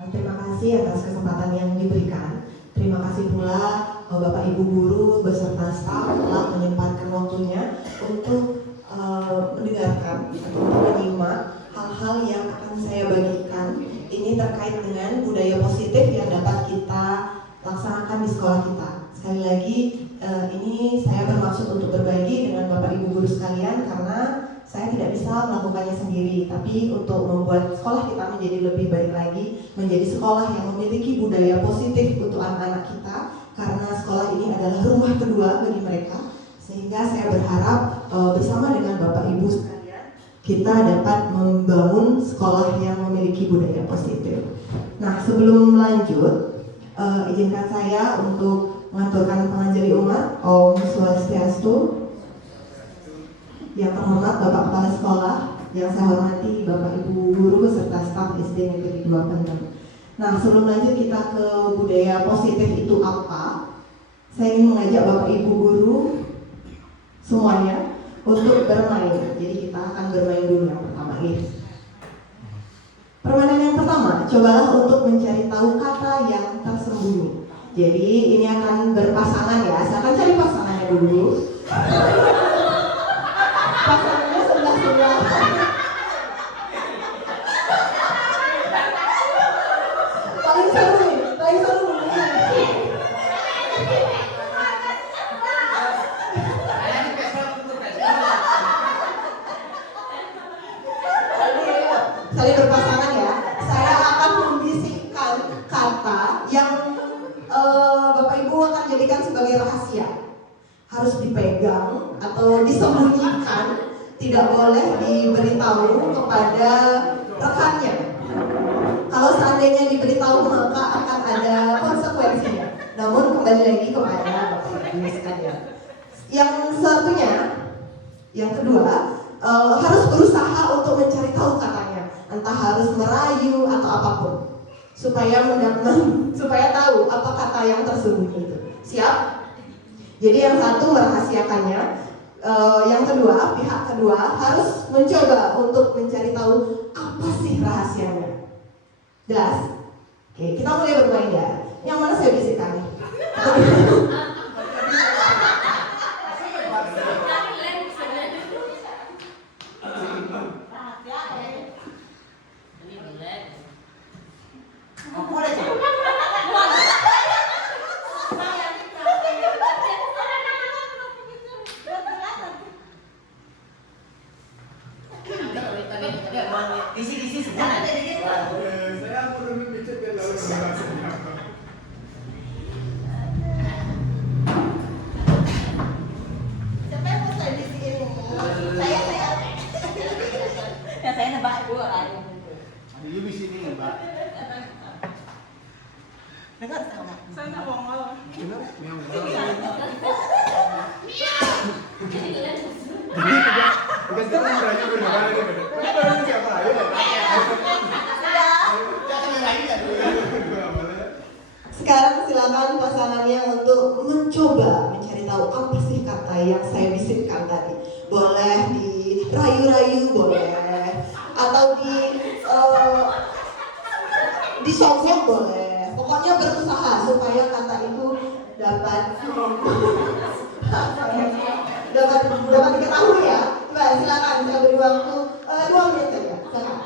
Terima kasih atas kesempatan yang diberikan. Terima kasih pula Bapak Ibu guru beserta staf telah menyempatkan waktunya untuk mendengarkan atau untuk menyimak hal-hal yang akan saya bagikan. Ini terkait dengan budaya positif yang dapat kita laksanakan di sekolah kita. Sekali lagi, ini saya bermaksud untuk berbagi dengan Bapak Ibu guru sekalian karena saya tidak bisa melakukannya sendiri, tapi untuk membuat sekolah kita menjadi lebih baik lagi, menjadi sekolah yang memiliki budaya positif untuk anak-anak kita, karena sekolah ini adalah rumah kedua bagi mereka. Sehingga saya berharap bersama dengan Bapak Ibu sekalian, kita dapat membangun sekolah yang memiliki budaya positif. Nah, sebelum lanjut, izinkan saya untuk mengaturkan penganjali umat. Om Swastiastu. Yang terhormat Bapak Kepala Sekolah, yang saya hormati Bapak Ibu guru beserta staf SD Negeri 2 Pendem. Nah, sebelum lanjut kita ke budaya positif itu apa, saya ingin mengajak Bapak Ibu guru semuanya untuk bermain. Jadi kita akan bermain dulu yang pertama ini. Permainan yang pertama, cobalah untuk mencari tahu kata yang tersembunyi. Jadi ini akan berpasangan ya, saya akan cari pasangannya dulu. Pasangannya sebelah-sebelah. Paling seru nih, paling seru nih. Saling berpasangan ya. Saya akan membisikkan kata yang Bapak Ibu akan jadikan sebagai rahasia. Harus dipegang atau disembunyikan, tidak boleh diberitahu kepada rekannya. Kalau seandainya diberitahu maka akan ada konsekuensinya. Namun kembali lagi kepada Bapak Ibu sekalian. Yang satunya, yang kedua, harus berusaha untuk mencari tahu katanya, entah harus merayu atau apapun, supaya tahu apa kata yang tersembunyi itu. Siap? Jadi yang satu merahasiakannya, yang kedua, pihak kedua harus mencoba untuk mencari tahu apa sih rahasianya. Jelas? Oke, kita mulai bermain ya. Yang mana saya bisikkan nih? Sekarang silakan pasangannya untuk mencoba mencari tahu apa sih kata yang saya bisikkan tadi. Boleh dirayu-rayu, boleh, atau disogok boleh. Pokoknya berusaha supaya kata itu dapat diketahui ya. Coba silakan, saya beri waktu 2 menit saja. Silakan.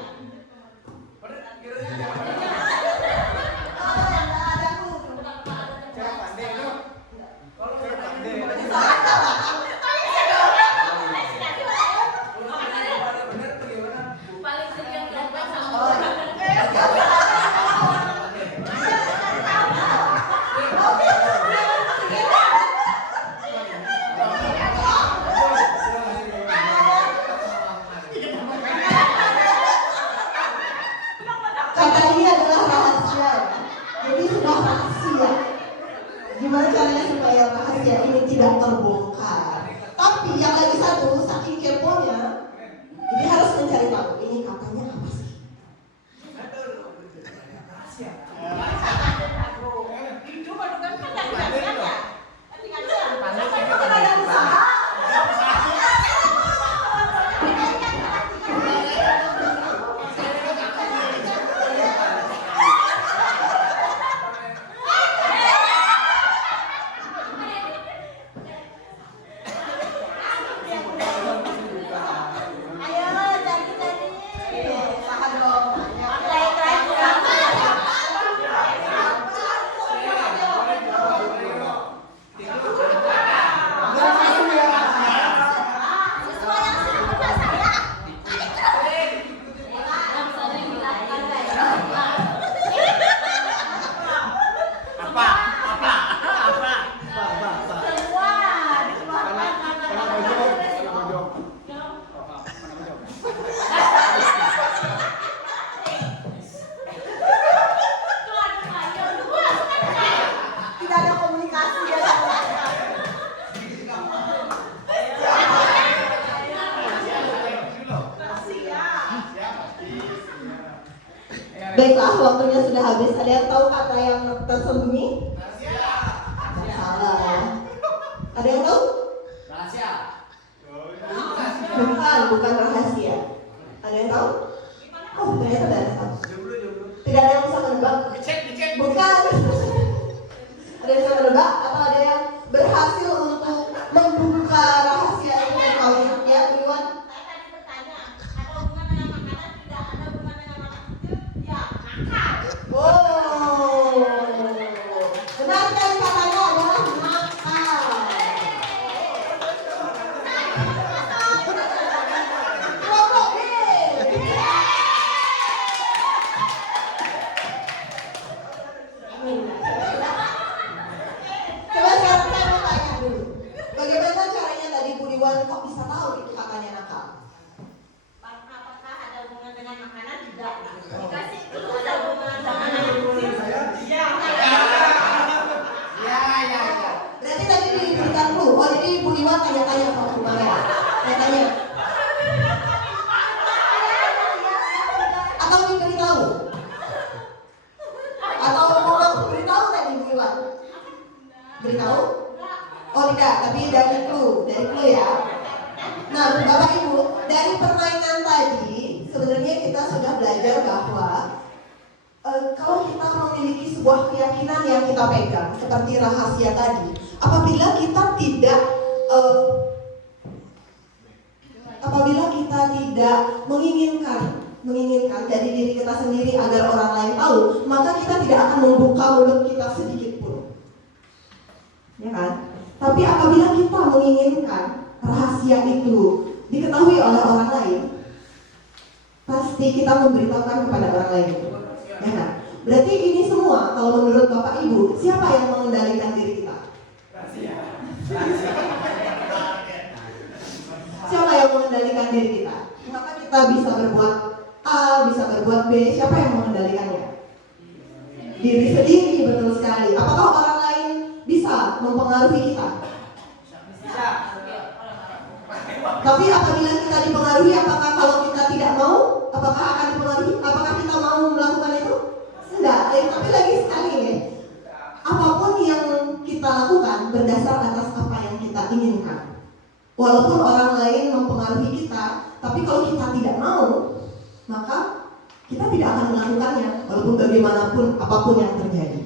Gimana caranya supaya rahasia ini tidak terbongkar? Tapi yang lagi satu, saking keponya, jadi harus mencari tahu ini katanya apa sih? Baiklah, waktunya sudah habis. Ada yang tahu kata yang tersembunyi? Salah ya. Ada yang tahu? Rahasia. Bukan rahasia. Ada yang tahu? Oh, ternyata ada yang tahu. Tidak ada yang bisa menebak? Bukan. Ada yang bisa menebak atau ada yang berhasil untuk membuka rahasia itu dan tahu ya, Iwan? Oh, benar kan katanya adalah nakal. Kelompok B. Coba sekarang saya mau tanya dulu, bagaimana caranya tadi Bu Iwan kok bisa tahu itu katanya nakal? Apakah ada hubungan dengan makanan? Tidak. Dikasih itu ada hubungan dengan Ya. Berarti tadi diberikan clue. Oh, jadi Bu Iwan tanya-tanya soal hubungannya. Tanya-tanya. Atau diberitahu? Atau mau langsung beritahu tadi Bu Iwan? Beritahu? Oh tidak, tapi dari clue ya. Nah, Bapak Ibu, dari permainan tadi sebenarnya kita sudah belajar bahwa kalau kita memiliki sebuah keyakinan yang kita pegang seperti rahasia tadi, apabila kita tidak menginginkan dari diri kita sendiri agar orang lain tahu, maka kita tidak akan membuka mulut kita sedikit pun, ya kan? Tapi apabila kita menginginkan rahasia itu diketahui oleh orang lain, pasti kita memberitahukan kepada orang lain, ya kan? Berarti ini semua, kalau menurut Bapak Ibu, siapa yang mengendalikan diri kita? Siapa yang mengendalikan diri kita? Maka kita bisa berbuat A, bisa berbuat B. Siapa yang mengendalikannya? Diri sendiri, betul sekali. Apakah orang lain bisa mempengaruhi kita? Bisa. Tapi apabila kita dipengaruhi, apakah kalau kita tidak mau, apakah akan dipengaruhi? Apakah kita mau melakukan itu? Enggak. Tapi lagi sekali nih, apapun yang kita lakukan berdasar atas apa yang kita inginkan. Walaupun orang lain mempengaruhi kita, tapi kalau kita tidak mau, maka kita tidak akan melakukannya, walaupun bagaimanapun apapun yang terjadi.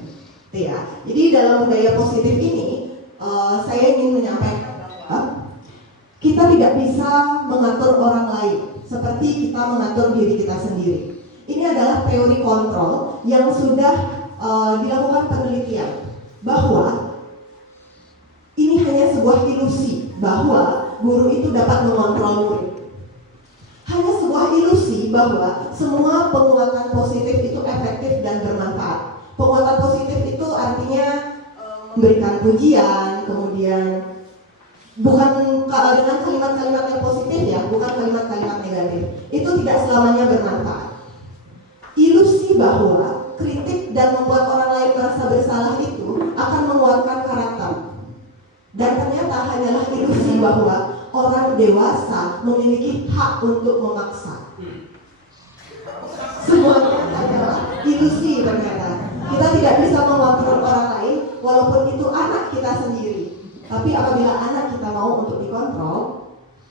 Ya. Jadi dalam budaya positif ini, saya ingin menyampaikan bahwa kita tidak bisa mengatur orang lain seperti kita mengatur diri kita sendiri. Ini adalah teori kontrol yang sudah dilakukan penelitian bahwa ini hanya sebuah ilusi bahwa guru itu dapat mengontrol murid. Hanya sebuah ilusi bahwa semua penguatan positif itu efektif dan bermanfaat. Penguatan positif itu artinya memberikan pujian, kemudian bukan dengan kalimat-kalimat yang positif ya, bukan kalimat-kalimat negatif. Itu tidak selamanya bermanfaat. Ilusi bahwa kritik dan membuat orang lain merasa bersalah itu akan menguatkan karakter. Dan ternyata hanyalah ilusi bahwa orang dewasa memiliki hak untuk memaksa. Semuanya adalah ilusi ternyata. Kita tidak bisa mengontrol orang lain walaupun itu anak kita sendiri. Tapi apabila anak kita mau untuk dikontrol,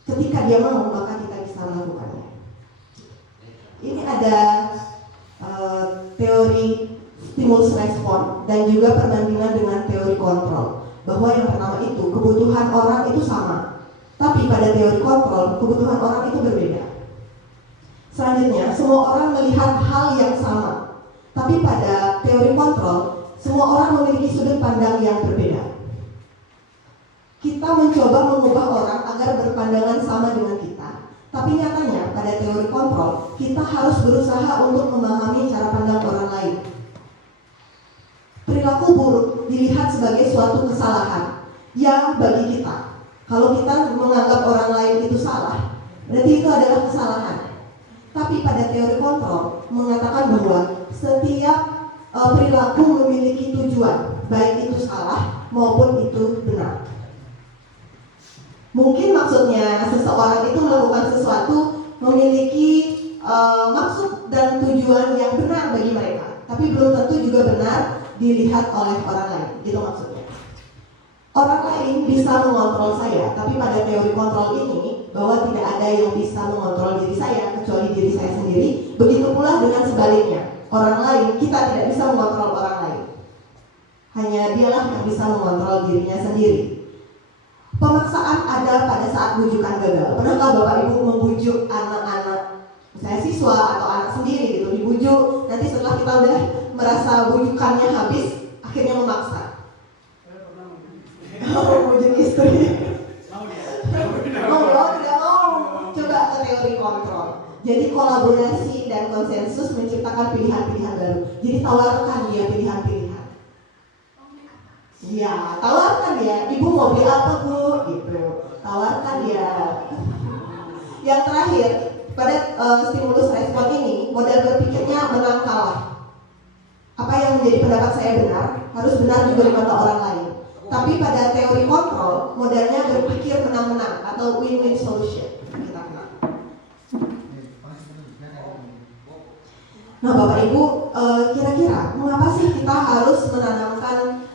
ketika dia mau maka kita bisa melakukannya. Ini ada teori stimulus respon dan juga perbandingan dengan teori kontrol. Bahwa yang pertama itu kebutuhan orang itu sama, tapi pada teori kontrol kebutuhan orang itu berbeda. Selanjutnya, semua orang melihat hal yang sama, tapi pada teori kontrol semua orang memiliki sudut pandang yang berbeda. Kita mencoba mengubah orang agar berpandangan sama dengan kita, tapi nyatanya pada teori kontrol kita harus berusaha untuk memahami cara pandang orang lain. Perilaku buruk dilihat sebagai suatu kesalahan yang bagi kita, kalau kita menganggap orang lain itu salah, berarti itu adalah kesalahan. Tapi pada teori kontrol mengatakan bahwa setiap perilaku memiliki tujuan, baik itu salah maupun itu benar. Mungkin maksudnya seseorang itu melakukan sesuatu memiliki maksud dan tujuan yang benar bagi tapi belum tentu juga benar dilihat oleh orang lain. Gitu maksudnya. Orang lain bisa mengontrol saya, tapi pada teori kontrol ini bahwa tidak ada yang bisa mengontrol diri saya kecuali diri saya sendiri. Begitu pula dengan sebaliknya, orang lain, kita tidak bisa mengontrol orang lain. Hanya dialah yang bisa mengontrol dirinya sendiri. Pemaksaan ada pada saat bujukan gagal. Pernahkah Bapak Ibu membujuk anak-anak, misalnya siswa atau anak sendiri gitu, dibujuk, nanti setelah kita udah merasa bujukannya habis, akhirnya memaksa. Bujuk istri. Mau tidak mau. Coba ke teori kontrol. Jadi kolaborasi dan konsensus menciptakan pilihan-pilihan baru. Jadi tawarkan dia pilihan-pilihan. Iya, tawarkan dia. Ibu mau beli apa bu? Gitu. Tawarkan dia. Yang terakhir, pada stimulus respon ini, model berpikirnya menang kalah. Apa yang menjadi pendapat saya benar, harus benar juga di mata orang lain. Tapi pada teori kontrol, modelnya berpikir menang-menang atau win-win solution. Kita kenal. Nah Bapak Ibu, kira-kira mengapa sih kita harus menanamkan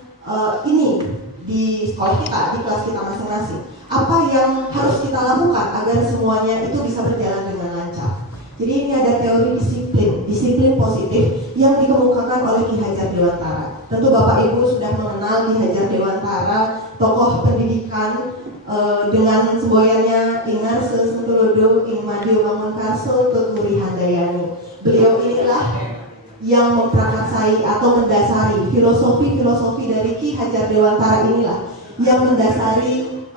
ini di sekolah kita, di kelas kita masing-masing? Apa yang harus kita lakukan agar semuanya itu bisa berjalan dengan lancar? Jadi ini ada teori disiplin positif yang dikemukakan oleh Ki Hajar Dewantara. Tentu Bapak Ibu sudah mengenal Ki Hajar Dewantara, tokoh pendidikan dengan semboyannya Ingar Sesentulodo Ing Madiu Mangunkarso Tuturi Handayani. Beliau inilah yang memprakarsai atau mendasari filosofi dari Ki Hajar Dewantara inilah yang mendasari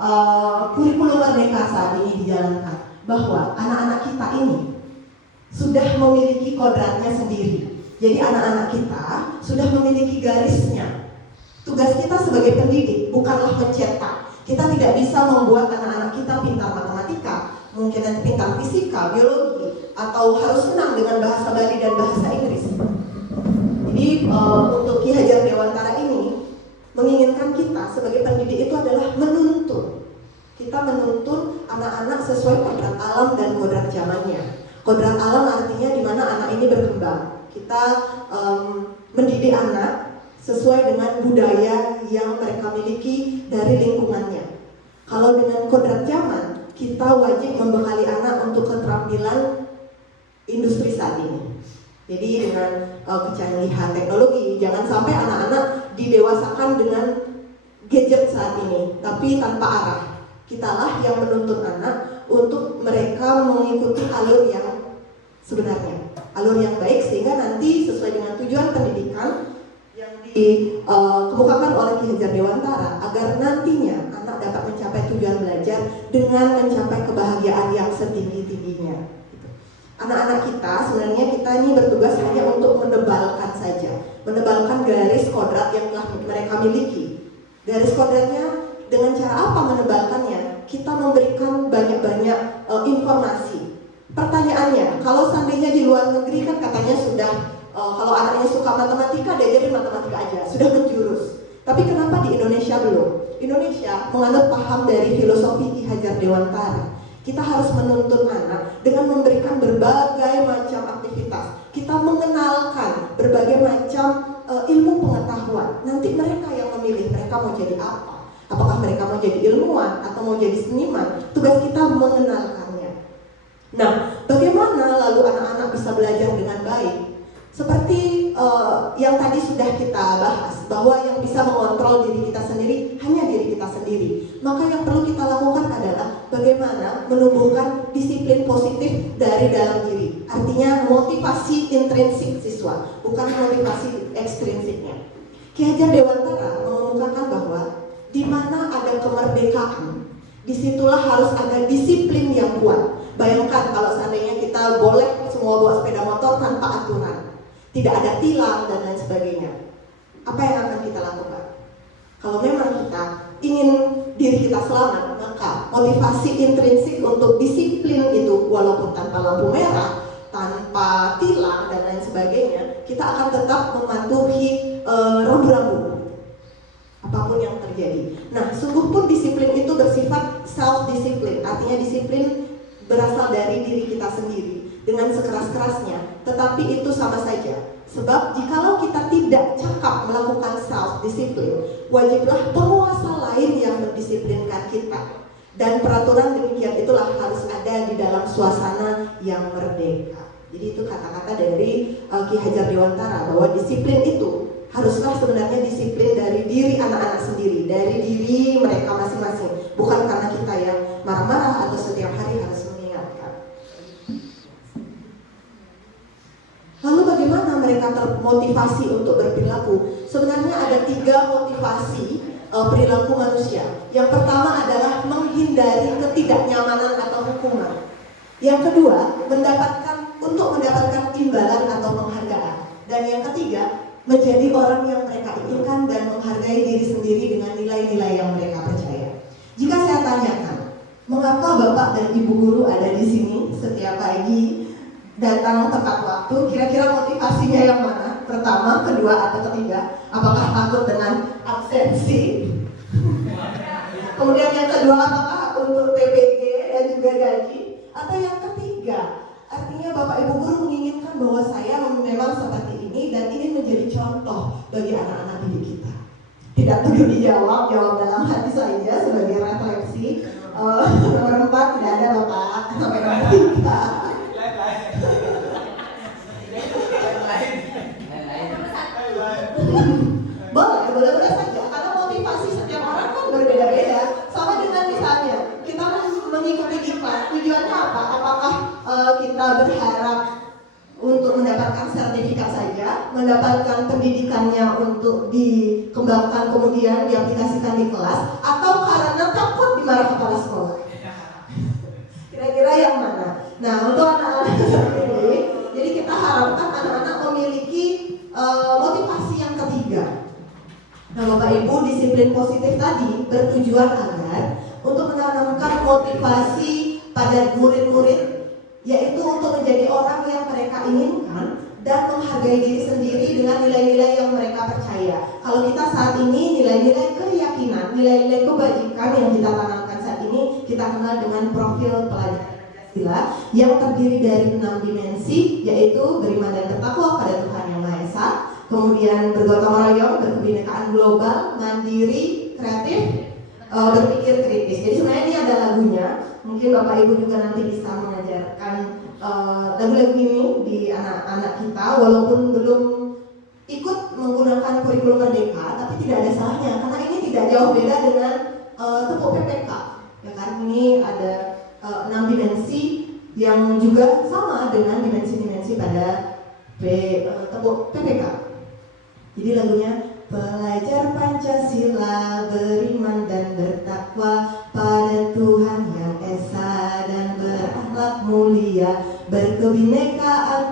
kurikulum Merdeka saat ini dijalankan, bahwa anak-anak kita ini sudah memiliki kodratnya sendiri. Jadi anak-anak kita sudah memiliki garisnya. Tugas kita sebagai pendidik bukanlah mencetak. Kita tidak bisa membuat anak-anak kita pintar matematika, mungkin nanti pintar fisika, biologi, atau harus senang dengan bahasa Bali dan bahasa Inggris. Jadi untuk Ki Hajar Dewantara ini menginginkan kita sebagai pendidik itu adalah menuntun. Kita menuntun anak-anak sesuai kodrat alam dan kodrat zamannya. Kodrat alam artinya di mana anak ini berkembang. Kita mendidik anak sesuai dengan budaya yang mereka miliki dari lingkungannya. Kalau dengan kodrat zaman, kita wajib membekali anak untuk keterampilan industri saat ini. Jadi dengan kecanggihan teknologi, jangan sampai anak-anak didewasakan dengan gadget saat ini, tapi tanpa arah. Kitalah yang menuntun anak untuk mereka mengikuti alur yang sebenarnya, alur yang baik, sehingga nanti sesuai dengan tujuan pendidikan yang dikemukakan oleh Ki Hajar Dewantara, agar nantinya anak dapat mencapai tujuan belajar dengan mencapai kebahagiaan yang setinggi-tingginya. Anak-anak kita sebenarnya kita ini bertugas hanya untuk menebalkan saja, menebalkan garis kodrat yang telah mereka miliki. Garis kodratnya dengan cara apa menebalkannya? Kita memberikan banyak-banyak informasi. Pertanyaannya, kalau seandainya di luar negeri kan katanya sudah kalau anaknya suka matematika, diajarin matematika aja, sudah menjurus. Tapi kenapa di Indonesia belum? Indonesia menganut paham dari filosofi Ki Hajar Dewantara. Kita harus menuntun anak dengan memberikan berbagai macam aktivitas. Kita mengenalkan berbagai macam ilmu pengetahuan. Nanti mereka yang memilih mereka mau jadi apa. Apakah mereka mau jadi ilmuwan atau mau jadi seniman? Tugas kita mengenalkannya. Nah, bagaimana lalu anak-anak bisa belajar dengan baik? Seperti yang tadi sudah kita bahas, bahwa yang bisa mengontrol diri kita sendiri hanya diri kita sendiri. Maka yang perlu kita lakukan adalah bagaimana menumbuhkan disiplin positif dari dalam diri. Artinya motivasi intrinsik siswa, bukan motivasi ekstrinsiknya. Ki Hajar Dewantara mengemukakan bahwa di mana ada kemerdekaan, disitulah harus ada disiplin yang kuat. Bayangkan kalau seandainya kita boleh semua bawa sepeda motor tanpa aturan, tidak ada tilang dan lain sebagainya. Apa yang akan kita lakukan? Kalau memang kita ingin diri kita selamat, maka motivasi intrinsik untuk disiplin itu walaupun tanpa lampu merah, tanpa tilang dan lain sebagainya, kita akan tetap mematuhi rambu-rambu apapun yang terjadi. Nah, sungguh pun disiplin itu bersifat self-disiplin, artinya disiplin berasal dari diri kita sendiri. dengan sekeras-kerasnya, tetapi itu sama saja. Sebab jikalau kita tidak cakap melakukan self-disiplin, wajiblah penguasa lain yang mendisiplinkan kita. Dan peraturan demikian itulah harus ada di dalam suasana yang merdeka. Jadi itu kata-kata dari Ki Hajar Dewantara, bahwa disiplin itu haruslah sebenarnya disiplin dari diri anak-anak sendiri, dari diri mereka masing-masing, bukan karena kita yang marah-marah atau setiap hari harus mengingatkan. Lalu bagaimana mereka termotivasi untuk berperilaku? Sebenarnya ada 3 motivasi perilaku manusia. Yang pertama adalah menghindari ketidaknyamanan atau hukuman. Yang kedua, untuk mendapatkan imbalan atau penghargaan. Dan yang ketiga, menjadi orang yang mereka inginkan dan menghargai diri sendiri dengan nilai-nilai yang mereka percaya. Jika saya tanyakan, mengapa Bapak dan Ibu guru ada di sini setiap pagi, datang tepat waktu, kira-kira motivasinya yang mana? Pertama, kedua, atau ketiga? Apakah takut dengan absensi? Kemudian yang kedua, apakah untuk TPG dan juga gaji? Atau yang ketiga, artinya Bapak Ibu guru menginginkan bahwa saya memang seperti ini dan ingin menjadi contoh bagi anak-anak didik kita. Tidak perlu dijawab, jawab dalam hati saja sebagai refleksi. Nomor 4 tidak ada Bapak, sampai nomor 3. Boleh saja, karena motivasi setiap orang kan berbeda-beda. Sama dengan misalnya kita mengikuti diklat, tujuannya apa? Apakah kita berharap untuk mendapatkan sertifikat saja, mendapatkan pendidikannya untuk dikembangkan kemudian diaplikasikan di kelas, atau karena takut dimarah kepala sekolah? Kira-kira yang mana? Nah, untuk anak-anak seperti ini, jadi kita harapkan anak-anak memiliki motivasi yang ketiga. Nah, Bapak Ibu, disiplin positif tadi bertujuan agar untuk menanamkan motivasi pada murid-murid, yaitu untuk menjadi orang yang mereka inginkan dan menghargai diri sendiri dengan nilai-nilai yang mereka percaya. Kalau kita saat ini nilai-nilai keyakinan, nilai-nilai kebajikan yang kita tanamkan saat ini, kita kenal dengan profil pelajar Pancasila yang terdiri dari 6 dimensi, yaitu beriman dan bertakwa pada Tuhan Yang Maha Esa, kemudian bergotong royong, berkebinekaan global, mandiri, kreatif, berpikir kritis. Jadi sebenarnya ini ada lagunya. Mungkin Bapak Ibu juga nanti bisa mengajarkan lagu-lagu ini di anak-anak kita, walaupun belum ikut menggunakan kurikulum Merdeka, tapi tidak ada salahnya karena ini tidak jauh beda dengan tepuk PPK. Ya kan, ini ada 6 dimensi yang juga sama dengan dimensi-dimensi pada tepuk PPK. Jadi lagunya, pelajar Pancasila beriman dan bertakwa pada Tuhan Yang Esa dan berakhlak mulia, berkebinekaan,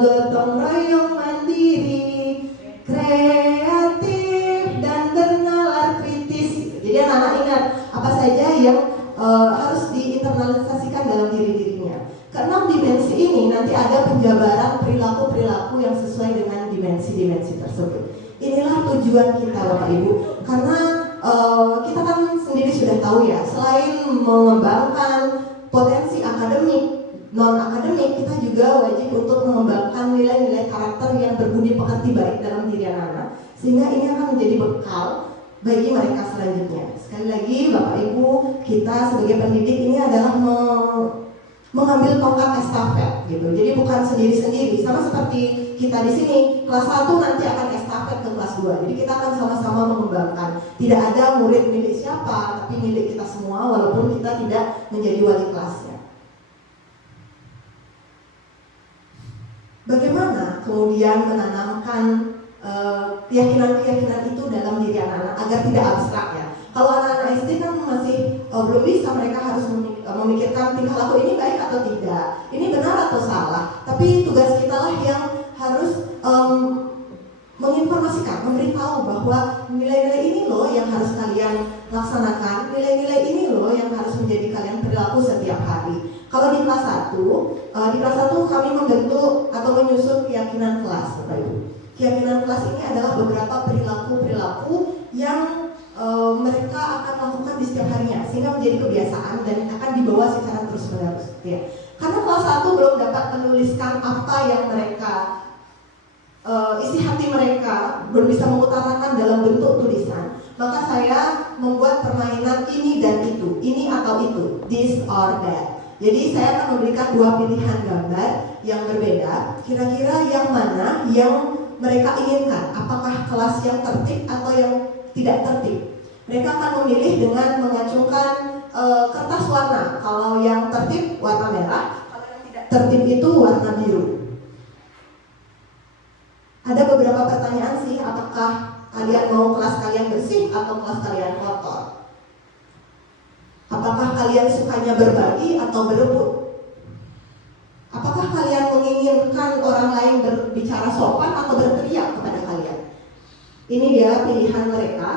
gotong royong, mandiri, kreatif dan bernalar kritis. Jadi anak-anak ingat apa saja yang harus diinternalisasikan dalam diri-dirinya. Keenam dimensi ini nanti ada penjabaran perilaku-perilaku yang sesuai dengan dimensi-dimensi tersebut. Inilah tujuan kita Bapak Ibu, karena kita kan sendiri sudah tahu ya, selain mengembangkan potensi akademik, non-akademik, kita juga wajib untuk mengembangkan nilai-nilai karakter yang berbudi pekerti baik dalam diri anak-anak, sehingga ini akan menjadi bekal bagi mereka selanjutnya. Sekali lagi Bapak Ibu, kita sebagai pendidik ini adalah mengambil tongkat estafet gitu. Jadi bukan sendiri-sendiri, sama seperti kita di sini, kelas 1 nanti akan estafet ke kelas 2. Jadi kita akan sama-sama mengembangkan. Tidak ada murid milik siapa, tapi milik kita semua, walaupun kita tidak menjadi wali kelasnya. Bagaimana kemudian menanamkan keyakinan-keyakinan itu dalam diri anak-anak agar tidak abstrak ya? Kalau anak-anak SD kan masih belum bisa, mereka harus memikirkan tingkah laku ini baik atau tidak, ini benar atau salah. Tapi tugas kita lah yang harus menginformasikan, memberitahu bahwa nilai-nilai ini loh yang harus kalian laksanakan, nilai-nilai ini loh yang harus menjadi kalian perilaku setiap hari. Kalau di kelas 1, kami membentuk atau menyusun keyakinan kelas, Bapak Ibu. Keyakinan kelas ini adalah beberapa perilaku-perilaku yang mereka akan lakukan di setiap harinya, sehingga menjadi kebiasaan dan akan dibawa secara terus-menerus. Ya. Karena kelas 1 belum dapat menuliskan apa yang mereka isi hati mereka, belum bisa mengutarakan dalam bentuk tulisan, maka saya membuat permainan ini dan itu, ini atau itu, this or that. Jadi saya akan memberikan 2 pilihan gambar yang berbeda. Kira-kira yang mana yang mereka inginkan? Apakah kelas yang tertib atau yang tidak tertib? Mereka akan memilih dengan mengacungkan kertas warna. Kalau yang tertib warna merah, kalau yang tidak tertib itu warna biru. Ada beberapa pertanyaan sih, apakah kalian mau kelas kalian bersih atau kelas kalian kotor? Apakah kalian sukanya berbagi atau berebut? Apakah kalian menginginkan orang lain berbicara sopan atau berteriak kepada kalian? Ini dia pilihan mereka.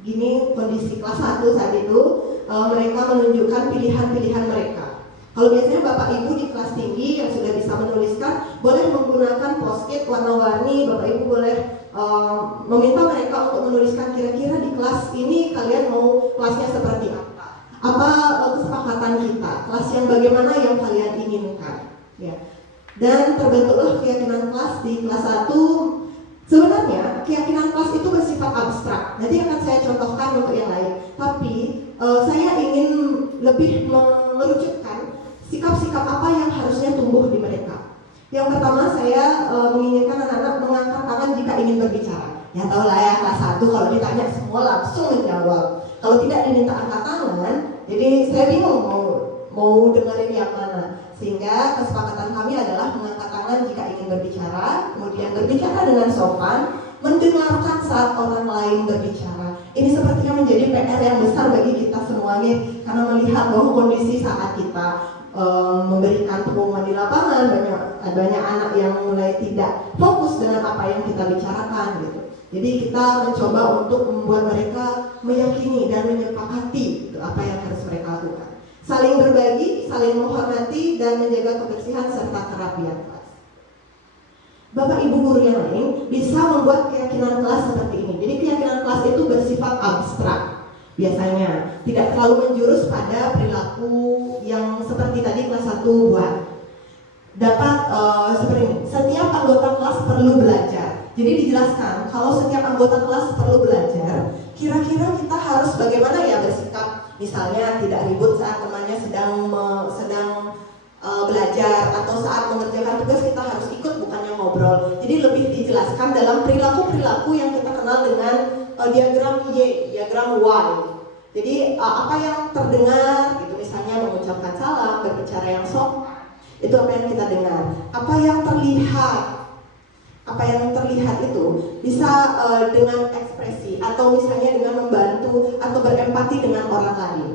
Gini kondisi kelas 1 saat itu, mereka menunjukkan pilihan-pilihan mereka. Kalau biasanya Bapak Ibu di kelas tinggi yang sudah bisa menuliskan, boleh menggunakan post-it warna-warni. Bapak Ibu boleh meminta mereka untuk menuliskan kira-kira di kelas ini kalian mau kelasnya seperti apa. Apa kesepakatan kita, kelas yang bagaimana yang kalian inginkan, ya. Dan terbentuklah keyakinan kelas di kelas 1. Sebenarnya keyakinan kelas itu bersifat abstrak. Nanti akan saya contohkan untuk yang lain. Tapi saya ingin lebih mengerucutkan sikap-sikap apa yang harusnya tumbuh di mereka. Yang pertama, saya menginginkan anak-anak mengangkat tangan jika ingin berbicara. Ya tahu lah ya, kelas 1 kalau ditanya semua langsung menjawab. Kalau tidak diminta angkat tangan, jadi saya bingung mau dengerin yang mana. Sehingga kesepakatan kami adalah mengangkat tangan jika ingin berbicara, kemudian berbicara dengan sopan, mendengarkan saat orang lain berbicara. Ini sepertinya menjadi PR yang besar bagi kita semuanya, karena melihat bahwa kondisi saat kita memberikan pengumuman di lapangan, banyak anak yang mulai tidak fokus dengan apa yang kita bicarakan gitu. Jadi kita mencoba untuk membuat mereka meyakini dan menyepakati apa yang harus mereka lakukan. Saling berbagi, saling menghormati, dan menjaga kebersihan serta kerapian kelas. Bapak Ibu guru yang lain bisa membuat keyakinan kelas seperti ini. Jadi keyakinan kelas itu bersifat abstrak. Biasanya tidak terlalu menjurus pada perilaku yang seperti tadi kelas 1 buat. Dapat seperti ini, setiap anggota kelas perlu belajar. Jadi dijelaskan kalau setiap anggota kelas perlu belajar, kira-kira kita harus bagaimana ya bersikap. Misalnya tidak ribut saat temannya sedang belajar, atau saat mengerjakan tugas kita harus ikut bukannya ngobrol. Jadi lebih dijelaskan dalam perilaku-perilaku yang kita kenal dengan diagram Y, diagram Y. Jadi apa yang terdengar, gitu misalnya mengucapkan salam, berbicara yang sopan, itu apa yang kita dengar. Apa yang terlihat itu bisa dengan ekspresi, atau misalnya dengan membantu atau berempati dengan orang lain.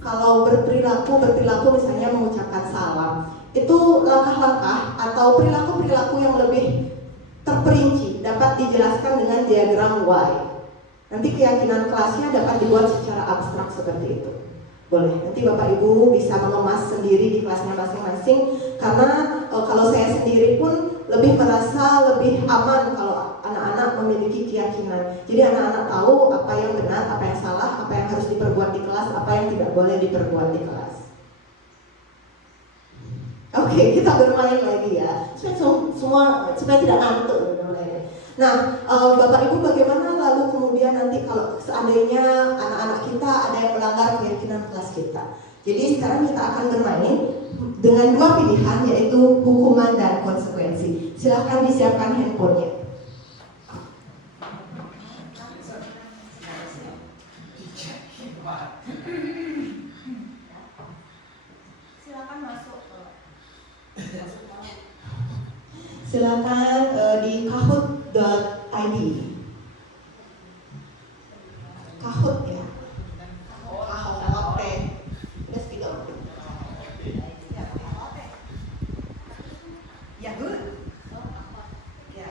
Kalau berperilaku misalnya mengucapkan salam, itu langkah-langkah atau perilaku-perilaku yang lebih terperinci dapat dijelaskan dengan diagram Y. Nanti keyakinan kelasnya dapat dibuat secara abstrak seperti itu. Boleh, nanti Bapak Ibu bisa mengemas sendiri di kelasnya masing-masing. Karena kalau saya sendiri pun lebih merasa lebih aman kalau anak-anak memiliki keyakinan. Jadi anak-anak tahu apa yang benar, apa yang salah, apa yang harus diperbuat di kelas, apa yang tidak boleh diperbuat di kelas. Oke, kita bermain lagi ya, supaya tidak ngantuk. Nah, Bapak Ibu bagaimana lalu kemudian nanti kalau seandainya anak-anak kita ada yang melanggar keyakinan kelas kita. Jadi sekarang kita akan bermain dengan 2 pilihan, yaitu hukuman dan konsekuensi. Silahkan disiapkan handphonenya. Silakan masuk. Silakan di kahoot.id. Kahoot ya. Kahoot. Udah speaker. Ya good. Ya.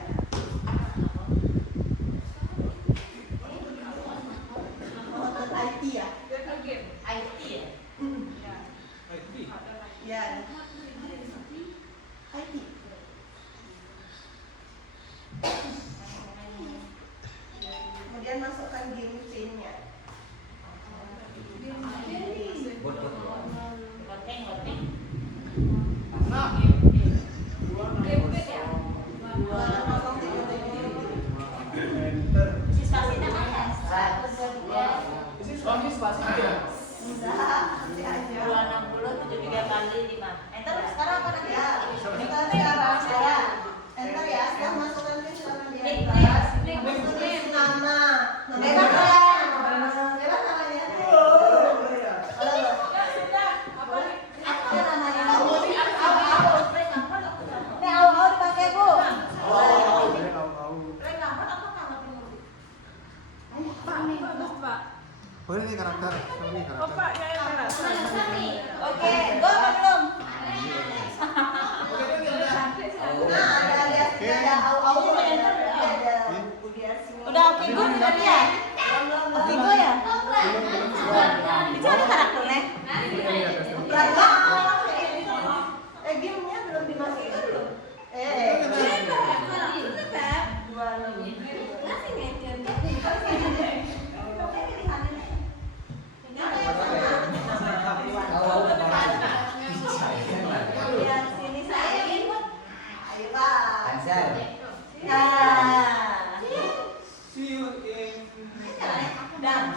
IT ya. IT ya. Ya. IT. Siswasinya kan ya? 260 kali 5. Enter sekarang apa lagi? Ya, kita sekarang saya enter ya. Setelah masuk nanti silakan di enter. Tulis nama. Bebas kalian. Bebas namanya. Apa namanya? Ini awal dipakai Bu. Boleh nih karakter, ini karakter. Oke, go apa belum? Nah, ada alias kita ada au ada Udah oke gue udah dia. Oke gue ya. Itu ada karakternya. Gamenya belum dimasukin belum? Lihat sini saya. Ayo Pak. Dan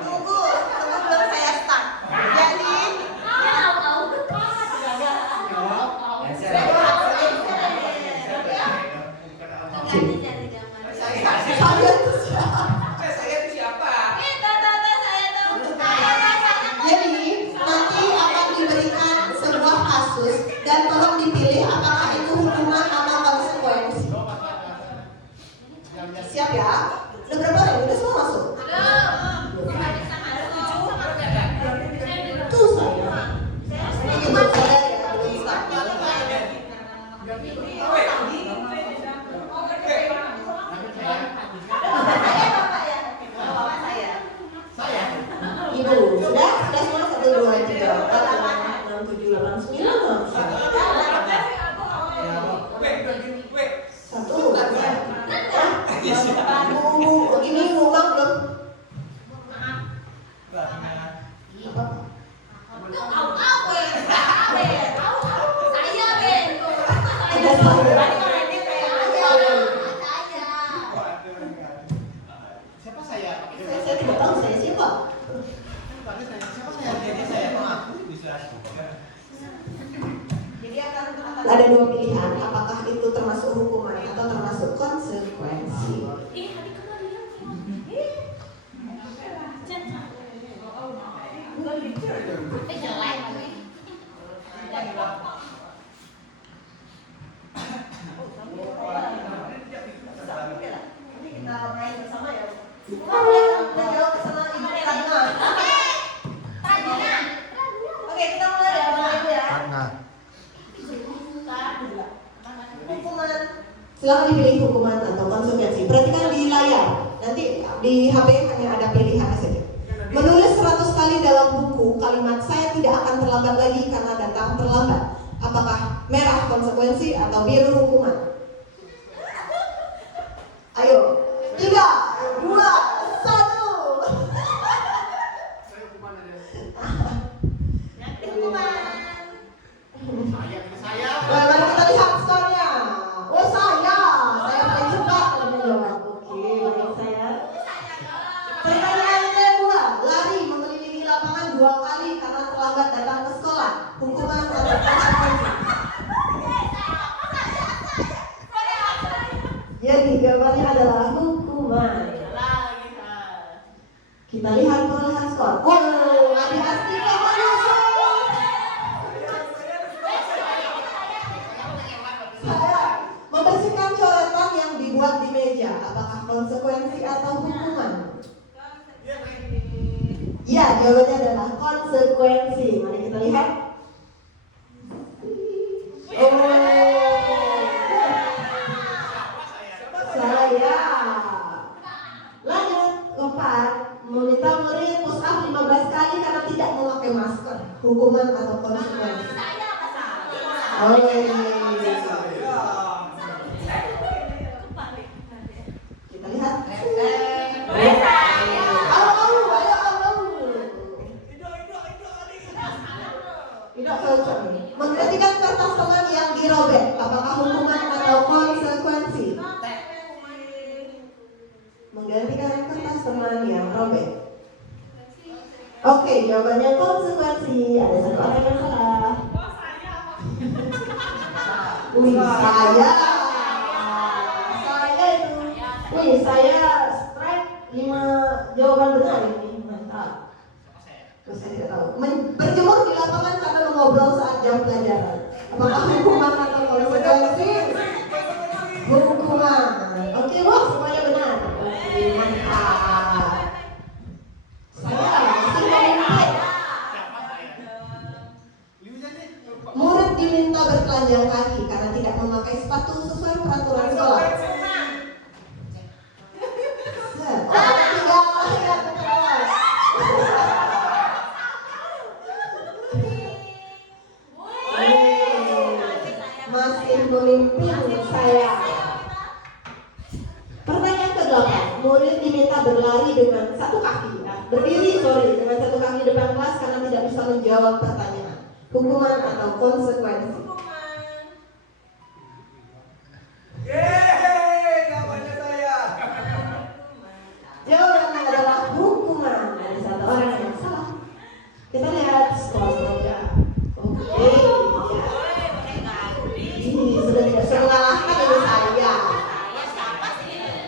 tunggu belum saya start. Jadi kalian tuh siapa? Jadi nanti akan diberikan sebuah kasus dan tolong dipilih apakah itu hukuman atau konsekuensi. Siap ya? Udah berapa orang? Udah semua masuk? Tuh saya. Itu saya ya, belum start. Ibu, sudah semua 1, 2, 3, 4, 5, 6, 7, 8, 9. Satu. Bu, ini ngomong belum? Apa? Ada saya. Siapa saya? Saya tidak tahu saya siapa. Siapa saya? Jadi saya mengaku bisa. Ada dua pilihan, apakah itu termasuk hukuman atau termasuk konsekuensi. Kita main bersama ya. Kita jawab bersama Ibu Ratna. Oke, kita mulai ya Bapak Ibu ya. Hukuman. Silakan dipilih hukuman atau konsekuensi. Perhatikan di layar. Nanti di HP hanya ada pilihan saja. Menulis 100 kali dalam buku kalimat saya tidak akan terlambat lagi karena datang terlambat. Apakah merah konsekuensi atau biru hukuman? Ayo, 3, 2, 1. Mari kita lihat skornya. Oh saya paling cepat menjawab. Oke, baik saya. Pertanyaan kedua, lari mengelilingi lapangan 2 kali karena terlambat datang ke sekolah. Hukuman atau konsekuensi? Jadi jawabannya adalah hukuman. Kita lihat perolehan skor. Oh, Adi Astika menyusul. Saya membersihkan coretan yang dibuat di meja. Apakah konsekuensi atau hukuman? Ya, jawabannya adalah konsekuensi. Mari kita lihat. Oh, saya. Lanjut, keempat. Meminta murid push up 15 kali karena tidak memakai masker. Hukuman atau konsekuensi? Oh, kita lihat. Ayo. Tidak cocok nih. Menggantikan kertas teman yang dirobek, apakah hukuman atau konsekuensi? Menggantikan kertas teman yang robek. Oke, jawabannya konsekuensi. Ada satu orang yang salah. Wih, saya itu. Wih, saya strike 5 jawaban benar ini. Mantap. Saya tidak tahu. Berjemur di lapangan karena mengobrol saat jam pelajaran. Apakah hukuman atau konsekuensi? Hukuman. Oke, bos, semuanya benar. Oke, mantap. Saya masih memimpin. Murid diminta bertelanjang kaki karena tidak memakai sepatu sesuai peraturan sekolah. Masih memimpin saya. Pertanyaan ke-8. Murid diminta berlari dengan satu kaki, berdiri dengan satu kaki depan kelas karena tidak bisa menjawab pertanyaan. Hukuman atau konsekuensi? Jawabannya saya. Jawabannya adalah hukuman. Ada satu orang yang salah. Kita lihat skor-skornya. Oke, ya. Sudah tidak mengalahkan dari saya.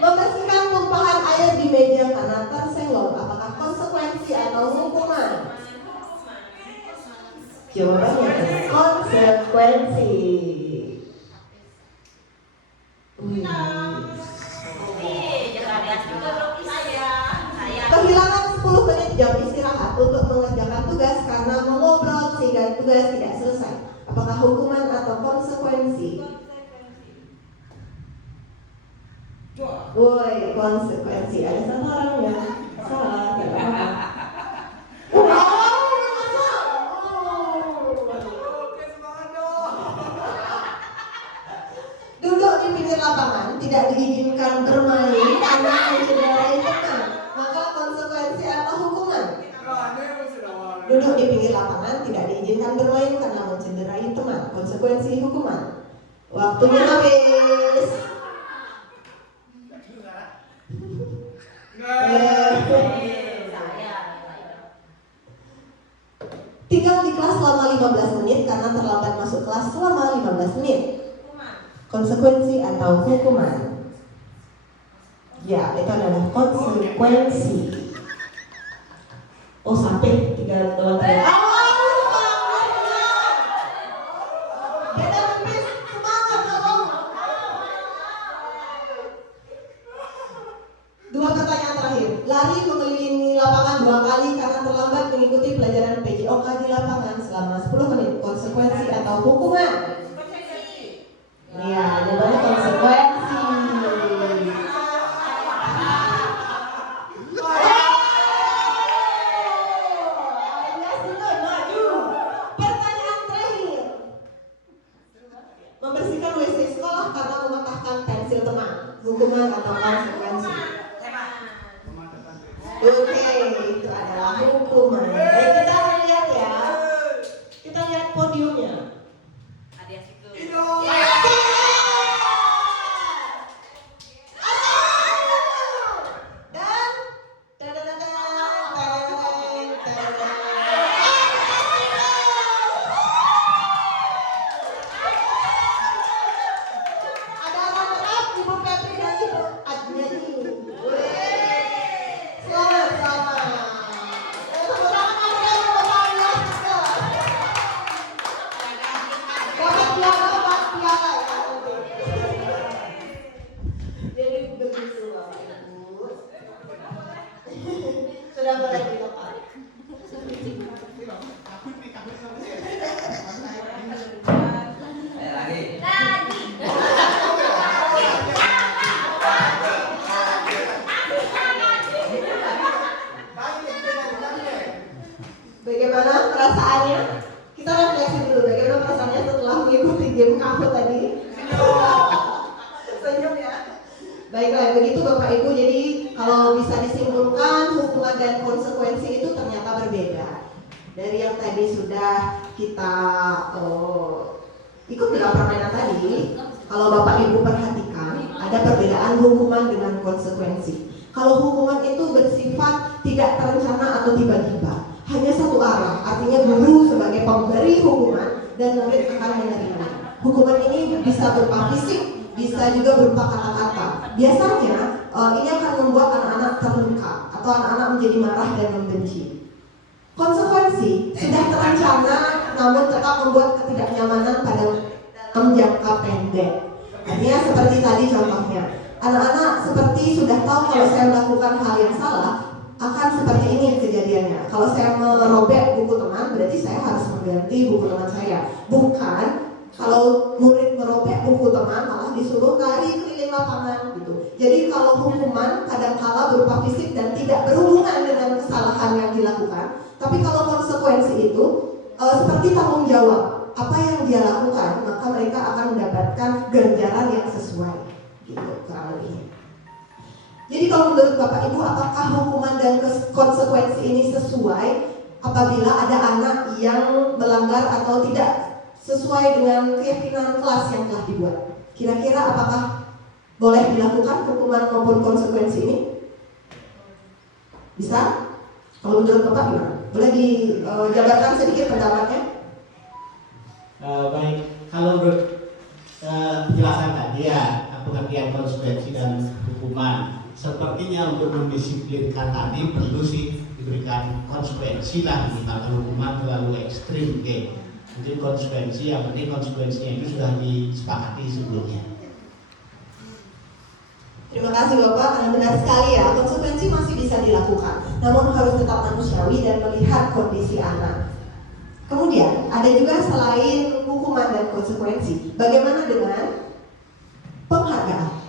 Membersihkan tumpahan air di meja karena tersenggol. Apakah konsekuensi atau hukuman? Jawabannya adalah konsekuensi. Kehilangan 10 menit jam istirahat untuk mengerjakan tugas karena mengobrol sehingga tugas tidak selesai. Apakah hukuman atau konsekuensi? Woi, konsekuensi. Ada satu orang yang salah, tidak apa-apa. Duduk di pinggir lapangan, tidak diizinkan bermain karena mencederai teman. Maka konsekuensi atau hukuman? Duduk di pinggir lapangan, tidak diizinkan bermain karena mencederai teman. Konsekuensi hukuman. Waktunya habis. Tinggal di kelas selama 15 menit karena terlambat masuk kelas selama 15 menit. Konsekuensi atau hukuman? Ya, itu adalah konsekuensi. Oh, sampai 3 tahun. Dua pertanyaan terakhir. Lari mengelilingi lapangan 2 kali karena terlambat mengikuti pelajaran PJOK di lapangan selama 10 menit. Konsekuensi atau hukuman? Iya, jawabannya konsekuensi. Pertanyaan terakhir. Membersihkan WC sekolah karena mematahkan pensil teman. Hukuman atau konsekuensi? Oke, itu adalah hukuman. Baik, kita lihat ya. Kita lihat podiumnya. Sudah boleh dilepas. Bagaimana perasaannya? Kita refleksi dulu. Bagaimana perasaannya setelah mengikuti game kamu tadi? Senyum ya. Baiklah, begitu Bapak Ibu. Jadi kalau bisa disimpulkan, hukuman dan konsekuensi itu ternyata berbeda. Dari yang tadi sudah kita ikut dalam permainan tadi, kalau Bapak Ibu perhatikan, ada perbedaan hukuman dengan konsekuensi. Kalau hukuman itu bersifat tidak terencana atau tiba-tiba, hanya satu arah, artinya guru sebagai pemberi hukuman dan murid akan menerima. Hukuman ini bisa berupa fisik, bisa juga berupa kata-kata. Biasanya ini akan membuat anak-anak terluka atau anak-anak menjadi marah dan membenci. Konsekuensi sudah terencana namun tetap membuat ketidaknyamanan pada dalam jangka pendek. Artinya seperti tadi contohnya, anak-anak seperti sudah tahu kalau saya melakukan hal yang salah akan seperti ini kejadiannya. Kalau saya merobek buku teman, berarti saya harus mengganti buku teman saya. Bukan kalau murid merobek buku teman malah disuruh lari keliling lapangan gitu. Jadi kalau hukuman kadangkala berupa fisik dan tidak berhubungan dengan kesalahan yang dilakukan, tapi kalau konsekuensi itu seperti tanggung jawab apa yang dia lakukan, maka mereka akan mendapatkan ganjaran yang sesuai gitu kurang lebih. Jadi kalau menurut Bapak Ibu, apakah hukuman dan konsekuensi ini sesuai apabila ada anak yang melanggar atau tidak sesuai dengan keyakinan kelas yang telah dibuat? Kira-kira apakah boleh dilakukan hukuman maupun konsekuensi ini? Bisa? Kalau menurut Bapak gimana? Boleh dijabarkan sedikit pendapatnya? Baik, kalau menurut penjelasan tadi ya, pengertian konsekuensi dan hukuman, sepertinya untuk mendisiplinkan tadi perlu sih diberikan konsekuensi lah, kalau hukuman terlalu ekstrim, mungkin konsekuensi, yang penting konsekuensinya itu sudah disepakati sebelumnya. Terima kasih Bapak, karena benar sekali ya, konsekuensi masih bisa dilakukan, namun harus tetap manusiawi dan melihat kondisi anak. Kemudian ada juga selain hukuman dan konsekuensi, bagaimana dengan penghargaan?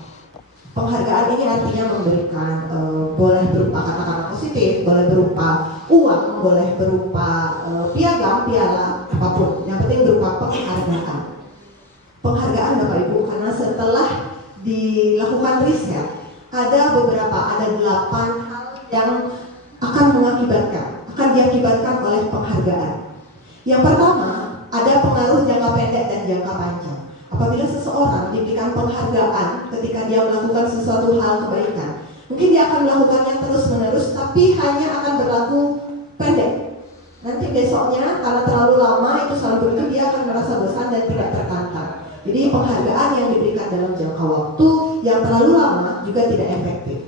Penghargaan ini artinya memberikan, boleh berupa kata-kata positif, boleh berupa uang, boleh berupa piagam, piala, apapun. Yang penting berupa penghargaan. Penghargaan Bapak Ibu, karena setelah dilakukan riset, ada 8 hal yang akan diakibatkan oleh penghargaan. Yang pertama, ada pengaruh jangka pendek dan jangka panjang. Apabila seseorang diberikan penghargaan ketika dia melakukan sesuatu hal kebaikan, mungkin dia akan melakukannya terus-menerus, tapi hanya akan berlaku pendek. Nanti besoknya, karena terlalu lama itu selalu begitu, dia akan merasa bosan dan tidak tertantang. Jadi penghargaan yang diberikan dalam jangka waktu yang terlalu lama juga tidak efektif.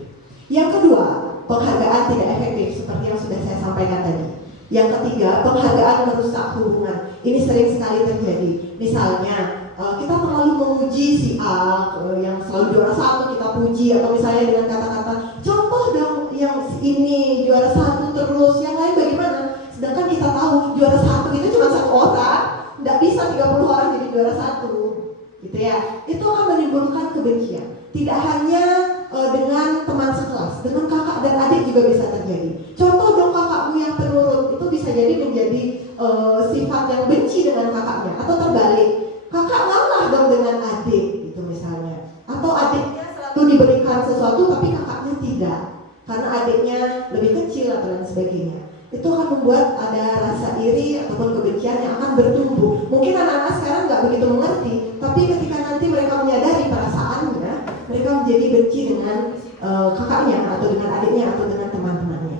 Yang kedua, penghargaan tidak efektif seperti yang sudah saya sampaikan tadi. Yang ketiga, penghargaan merusak hubungan. Ini sering sekali terjadi. Misalnya, kita terlalu memuji si A yang selalu juara 1 kita puji, atau misalnya dengan kata-kata contoh dong yang ini juara 1 terus, yang lain bagaimana? Sedangkan kita tahu juara 1 itu cuma 1 orang, tidak bisa 30 orang jadi juara 1, gitu ya. Itu akan menimbulkan kebencian. Tidak hanya dengan teman sekelas, dengan kakak dan adik juga bisa terjadi. Contoh dong kakakmu yang penurut, itu bisa jadi menjadi sifat yang benci dengan kakaknya, atau terbalik. Kakak ngalah dong dengan adik, gitu misalnya. Atau adiknya selalu diberikan sesuatu tapi kakaknya tidak, karena adiknya lebih kecil atau lain sebagainya. Itu akan membuat ada rasa iri ataupun kebencian yang akan bertumbuh. Mungkin anak-anak sekarang nggak begitu mengerti, tapi ketika nanti mereka menyadari perasaannya, mereka menjadi benci dengan kakaknya atau dengan adiknya atau dengan teman-temannya.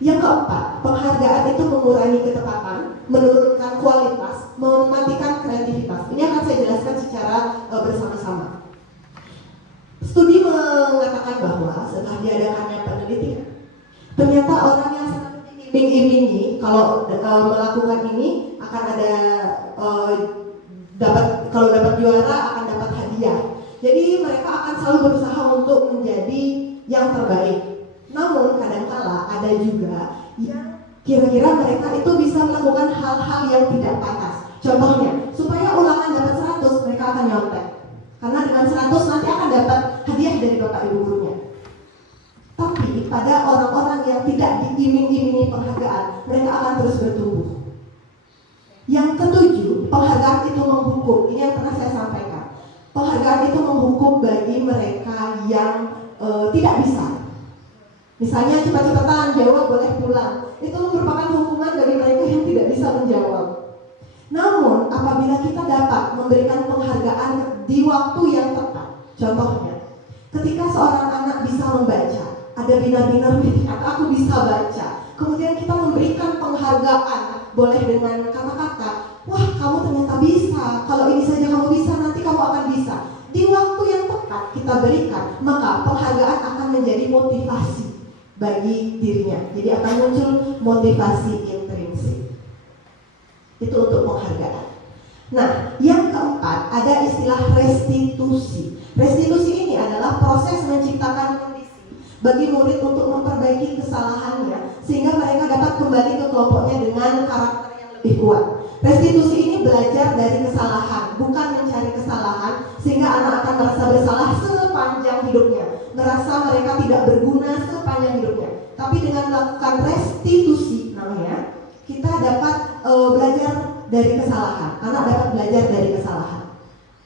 Yang keempat, penghargaan itu mengurangi ketepatan, menurunkan kualitas, mematikan kreativitas. Ini akan saya jelaskan secara bersama-sama. Studi mengatakan bahwa setelah diadakannya penelitian, ternyata orang yang selalu diiming-imingi kalau melakukan ini akan ada kalau dapat juara akan dapat hadiah. Jadi mereka akan selalu berusaha untuk menjadi yang terbaik. Namun kadangkala ada juga yang kira-kira mereka itu bisa melakukan hal-hal yang tidak pantas. Contohnya, supaya ulangan dapat 100, mereka akan nyontek. Karena dengan 100 nanti akan dapat hadiah dari bapak ibu gurunya. Tapi pada orang-orang yang tidak diiming-imingi penghargaan, mereka akan terus bertumbuh. Yang ketujuh, penghargaan itu menghukum. Ini yang pernah saya sampaikan. Penghargaan itu menghukum bagi mereka yang tidak bisa. Misalnya cepat-cepatan jawab boleh pulang. Itu merupakan hukuman bagi mereka yang bisa menjawab. Namun, apabila kita dapat memberikan penghargaan di waktu yang tepat, contohnya, ketika seorang anak bisa membaca, ada binar-binar atau aku bisa baca, kemudian kita memberikan penghargaan, boleh dengan kata-kata, wah kamu ternyata bisa, kalau ini saja kamu bisa, nanti kamu akan bisa. Di waktu yang tepat kita berikan, maka penghargaan akan menjadi motivasi bagi dirinya. Jadi akan muncul motivasi intrinsik. Itu untuk penghargaan. Nah, yang keempat ada istilah restitusi. Restitusi ini adalah proses menciptakan kondisi bagi murid untuk memperbaiki kesalahannya sehingga mereka dapat kembali ke kelompoknya dengan karakter yang lebih kuat. Restitusi ini belajar dari kesalahan, bukan mencari kesalahan sehingga anak akan merasa bersalah sepanjang hidupnya, merasa mereka tidak berguna sepanjang hidupnya. Tapi dengan melakukan restitusi namanya, kita dapat belajar dari kesalahan. Anak dapat belajar dari kesalahan.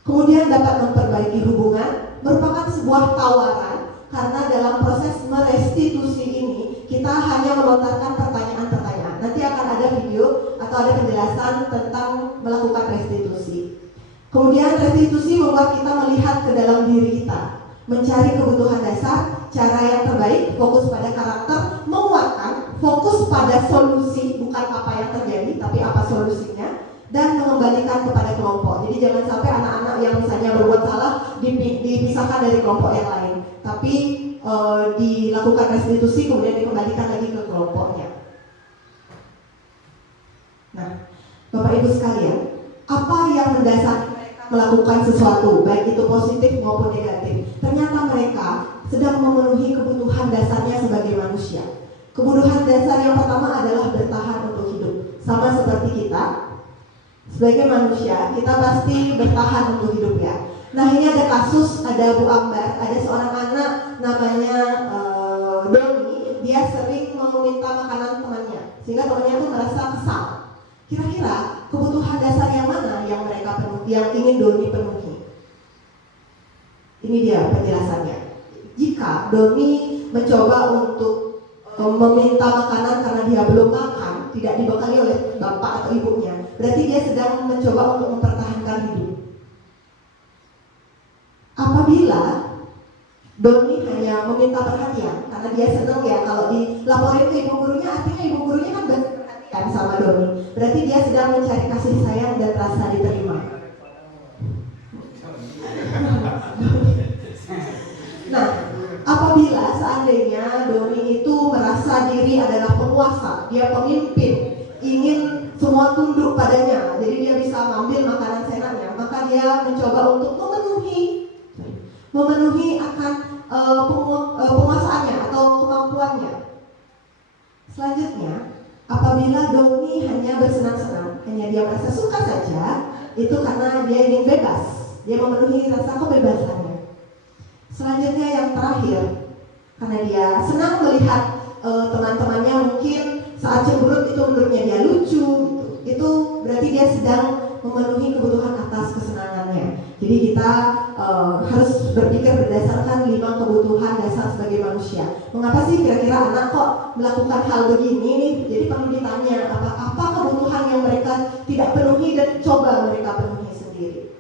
Kemudian dapat memperbaiki hubungan, merupakan sebuah tawaran karena dalam proses merestitusi ini kita hanya melontarkan pertanyaan-pertanyaan. Nanti akan ada video atau ada penjelasan tentang melakukan restitusi. Kemudian restitusi membuat kita melihat ke dalam diri kita, mencari kebutuhan dasar, cara yang terbaik, fokus pada karakter, menguatkan, fokus pada solusi, bukan apa yang terjadi, tapi apa solusinya, dan mengembalikan kepada kelompok. Jadi jangan sampai anak-anak yang misalnya berbuat salah dipisahkan dari kelompok yang lain, tapi dilakukan restitusi kemudian dikembalikan lagi ke kelompoknya. Nah, Bapak Ibu sekalian, apa yang mendasari mereka melakukan sesuatu, baik itu positif maupun negatif? Ternyata mereka sedang memenuhi kebutuhan dasarnya sebagai manusia. Kebutuhan dasar yang pertama adalah bertahan untuk hidup. Sama seperti kita, sebagai manusia, kita pasti bertahan untuk hidup ya. Nah, ini ada kasus, ada Bu Ambar, ada seorang anak namanya Doni. Dia sering meminta makanan temannya, sehingga temannya itu merasa kesal. Kira-kira kebutuhan dasar yang mana yang mereka penuhi, yang ingin Doni penuhi? Ini dia penjelasannya. Jika Doni mencoba untuk meminta makanan karena dia belum makan, tidak dibekali oleh bapak atau ibunya, berarti dia sedang mencoba untuk mempertahankan hidup. Apabila Doni hanya meminta perhatian karena dia senang ya kalau dilaporin ke ibu gurunya, artinya ibu gurunya kan perhatian sama Doni, berarti dia sedang mencari kasih sayang dan rasa diterima. Nah, apabila seandainya Doni itu merasa diri adalah penguasa, dia pemimpin, ingin semua tunduk padanya, jadi dia bisa mengambil makanan seenaknya, maka dia mencoba untuk memenuhi akan penguasaannya atau kemampuannya. Selanjutnya, apabila Doni hanya bersenang-senang, hanya dia merasa suka saja, itu karena dia ingin bebas, dia memenuhi rasa kebebasannya. Selanjutnya yang terakhir, karena dia senang melihat teman-temannya mungkin saat cemberut itu menurutnya dia lucu gitu. Itu berarti dia sedang memenuhi kebutuhan atas kesenangannya. Jadi kita harus berpikir berdasarkan 5 kebutuhan dasar sebagai manusia. Mengapa sih kira-kira anak kok melakukan hal begini nih? Jadi perlu ditanya apa kebutuhan yang mereka tidak penuhi dan coba mereka penuhi sendiri.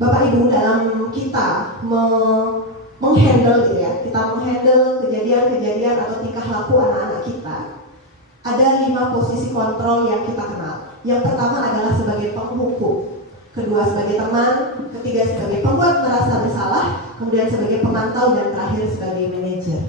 Bapak Ibu, dalam kita menghandle gitu ya, kita menghandle kejadian-kejadian atau tingkah laku anak-anak kita, ada 5 posisi kontrol yang kita kenal. Yang pertama adalah sebagai penghukum, kedua sebagai teman, ketiga sebagai pembuat merasa bersalah, kemudian sebagai pemantau, dan terakhir sebagai manajer.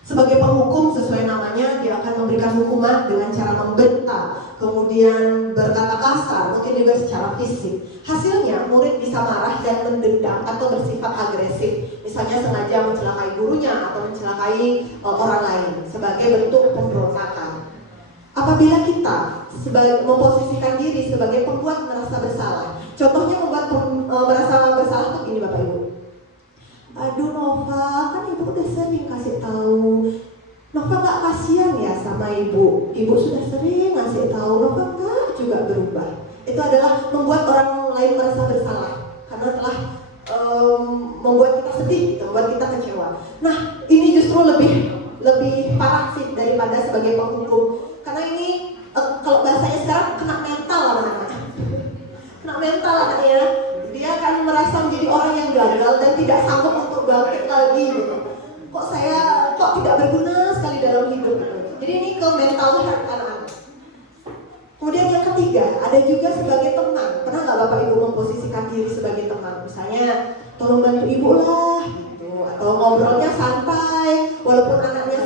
Sebagai penghukum, sesuai namanya, dia akan memberikan hukuman dengan cara membentak, kemudian berkata kasar, mungkin juga secara fisik. Hasilnya, murid bisa marah dan mendendam atau bersifat agresif, misalnya sengaja mencelakai gurunya atau mencelakai orang lain sebagai bentuk pemberontakan. Apabila kita memposisikan diri sebagai pembuat merasa bersalah, contohnya membuat merasa bersalah tuh gini Bapak Ibu. Aduh Nova, kan ibu udah sering kasih tahu. Nova gak kasihan ya sama ibu. Ibu sudah sering ngasih tahu, Nova gak juga berubah. Itu adalah membuat orang lain merasa bersalah karena telah membuat kita sedih, membuat kita kecewa. Nah, ini justru lebih parah sih daripada sebagai penghukum. Karena ini kalau bahasanya sekarang kena mental anak-anak. Kena mental anaknya. Dia akan merasa menjadi orang yang gagal dan tidak sanggup untuk bangkit lagi gitu. Kok tidak berguna sekali dalam hidup gitu. Jadi ini ke mental health anak-anak. Kemudian yang ketiga, ada juga sebagai teman. Pernah nggak Bapak Ibu memposisikan diri sebagai teman? Misalnya, tolong bantu ibu lah, gitu. Atau ngobrolnya santai, walaupun anaknya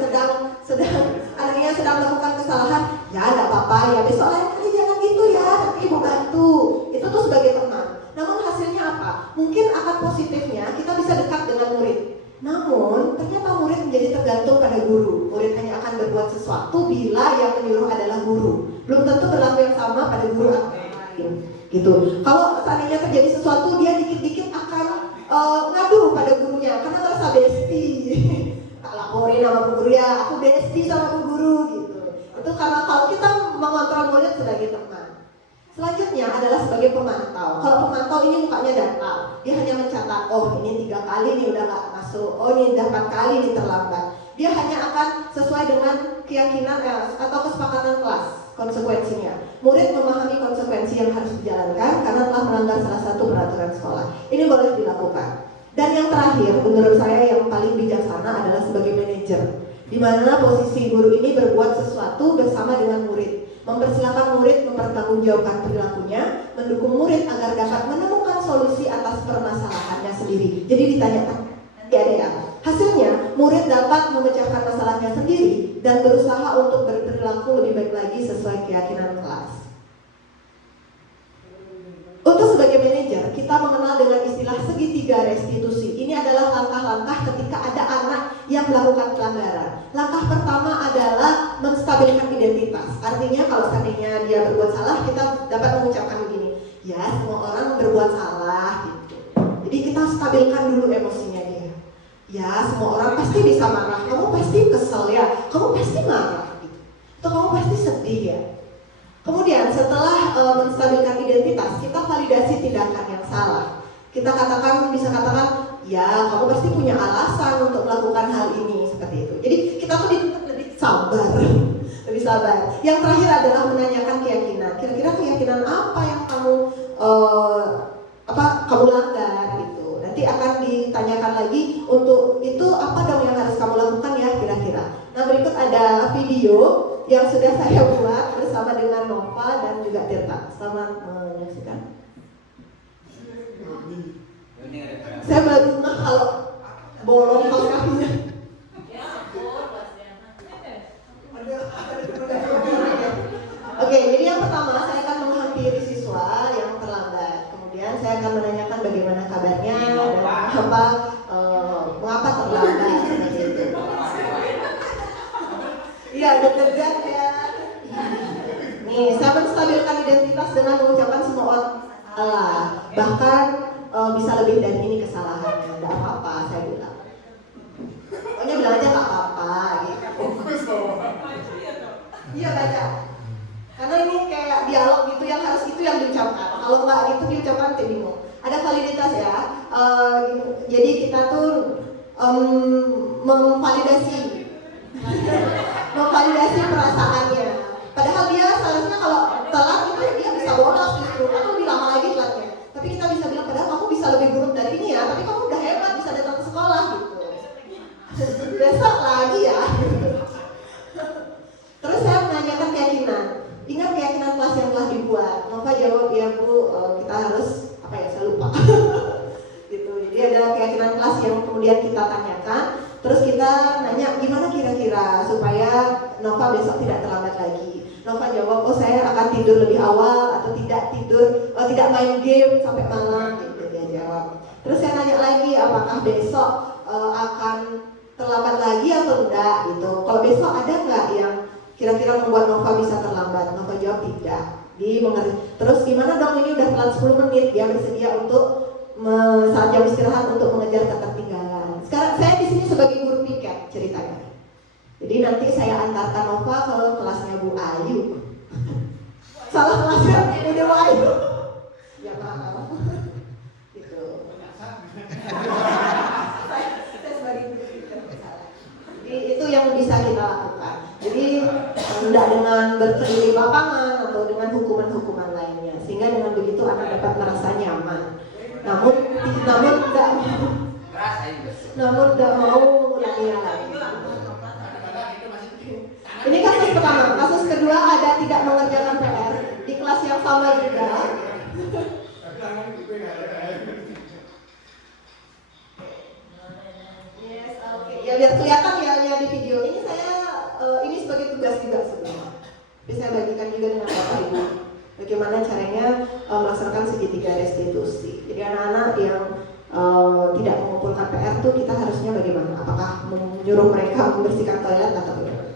sedang melakukan kesalahan, ya nggak apa-apa ya. Besok lain kali jangan gitu ya, nanti ibu bantu. Itu tuh sebagai teman. Namun hasilnya apa? Mungkin akan positifnya kita bisa dekat dengan murid. Namun ternyata murid menjadi tergantung pada guru. Murid hanya akan berbuat sesuatu bila yang menyuruh adalah guru. Belum tentu berlaku yang sama pada guru atau lain. Gitu. Kalau seandainya terjadi sesuatu, dia dikit-dikit akan ngadu pada gurunya karena merasa bestie. Tak laporin sama bu guru ya, aku bestie sama bu guru gitu. Itu karena kalau kita mengontrol murid sebagai teman. Selanjutnya adalah sebagai pemantau. Kalau pemantau ini mukanya data, dia hanya mencatat, oh ini 3 kali nih udah nggak masuk, oh ini udah 4 kali nih terlambat. Dia hanya akan sesuai dengan keyakinan atau kesepakatan kelas konsekuensinya. Murid memahami konsekuensi yang harus dijalankan karena telah melanggar salah satu peraturan sekolah. Ini boleh dilakukan. Dan yang terakhir, menurut saya yang paling bijaksana adalah sebagai manajer, di mana posisi guru ini berbuat sesuatu bersama dengan murid. Mempersilahkan murid mempertanggungjawabkan perilakunya, mendukung murid agar dapat menemukan solusi atas permasalahannya sendiri. Jadi ditanyakan, nanti ada ya. Hasilnya, murid dapat memecahkan masalahnya sendiri dan berusaha untuk berperilaku lebih baik lagi sesuai keyakinan kelas. Untuk sebagai manajer, kita mengenal dengan istilah segitiga restitusi. Ini adalah langkah-langkah ketika ada anak yang melakukan pelanggaran. Langkah pertama adalah menstabilkan identitas. Artinya kalau seandainya dia berbuat salah, kita dapat mengucapkan begini, ya semua orang berbuat salah gitu. Jadi kita stabilkan dulu emosinya dia. Ya semua orang pasti bisa marah, kamu pasti kesel ya, kamu pasti marah gitu. Atau kamu pasti sedih ya. Kemudian setelah menstabilkan identitas, kita validasi tindakan yang salah. Kita bisa katakan, ya kamu pasti punya alasan untuk melakukan hal ini seperti itu. Jadi kita tuh lebih sabar, lebih sabar. Yang terakhir adalah menanyakan keyakinan. Kira-kira keyakinan apa yang kamu langgar gitu. Nanti akan ditanyakan lagi untuk itu apa dong yang harus kamu lakukan ya kira-kira. Nah berikut ada video yang sudah saya buat bersama dengan Nova dan juga Tirta. Selamat menyaksikan. Saya baru kalau bolong kalau kakinya. Oke, jadi yang pertama saya akan menghampiri siswa yang terlambat. Kemudian saya akan menanyakan bagaimana kabarnya dan mengapa terlambat seperti itu. Iya, deg-degan ya. Nih, saya menstabilkan identitas dengan mengucapkan semua orang salah. Bahkan bisa lebih dari ini kesalahannya. Tidak apa-apa, saya bilang. Pokoknya bilang aja nggak apa-apa gitu. Iya baca. Karena ini kayak dialog gitu yang harus itu yang diucapkan. Kalau nggak gitu diucapkan nanti bingung. Ada validitas ya. Jadi kita tuh memvalidasi perasaannya. Padahal dia seharusnya kalau telat itu dia bisa bolos justru atau lebih lama lagi telatnya. Tapi kita bisa bilang padahal kamu bisa lebih buruk dari ini ya. Tapi kamu udah hebat bisa datang ke sekolah gitu. Besok lagi ya. Terus saya menanyakan keyakinan. Ingat keyakinan kelas yang telah dibuat. Nova jawab ya Bu, kita harus saya lupa. Gitu. Jadi ada keyakinan kelas yang kemudian kita tanyakan. Terus kita nanya gimana kira-kira supaya Nova besok tidak terlambat lagi. Nova jawab, oh saya akan tidur lebih awal atau tidak main game sampai malam gitu dia jawab. Terus saya nanya lagi apakah besok akan terlambat lagi atau enggak gitu. Kalau besok ada enggak yang kira-kira membuat Nova bisa terlambat? Nova jawab tidak. Terus gimana dong ini udah telat 10 menit, dia bersedia untuk saat jam istirahat untuk mengejar ketertinggalan. Sekarang saya di sini sebagai guru piket ceritanya. Jadi nanti saya antarkan Nova ke kelasnya Bu Ayu. Salah kelasnya Bu Ayu. Ya maaf. Gitu. Saya sebagai guru piket salah. Jadi tidak dengan berkeliling lapangan atau dengan hukuman-hukuman lainnya, sehingga dengan begitu anak dapat merasa nyaman. Namun tidak mau mengulangi lagi. Ini kasus pertama. Kasus kedua ada tidak mengerjakan PR di kelas yang sama juga. Yes, oke. Ya biar kelihatan ya di video ini saya ini sebagai tugas juga sebenarnya. Tapi saya bagikan juga dengan Bapak Ibu. Bagaimana caranya melaksanakan segitiga restitusi. Jadi anak-anak yang tidak mengumpulkan PR itu kita harusnya bagaimana? Apakah menyuruh mereka membersihkan toilet atau bagaimana?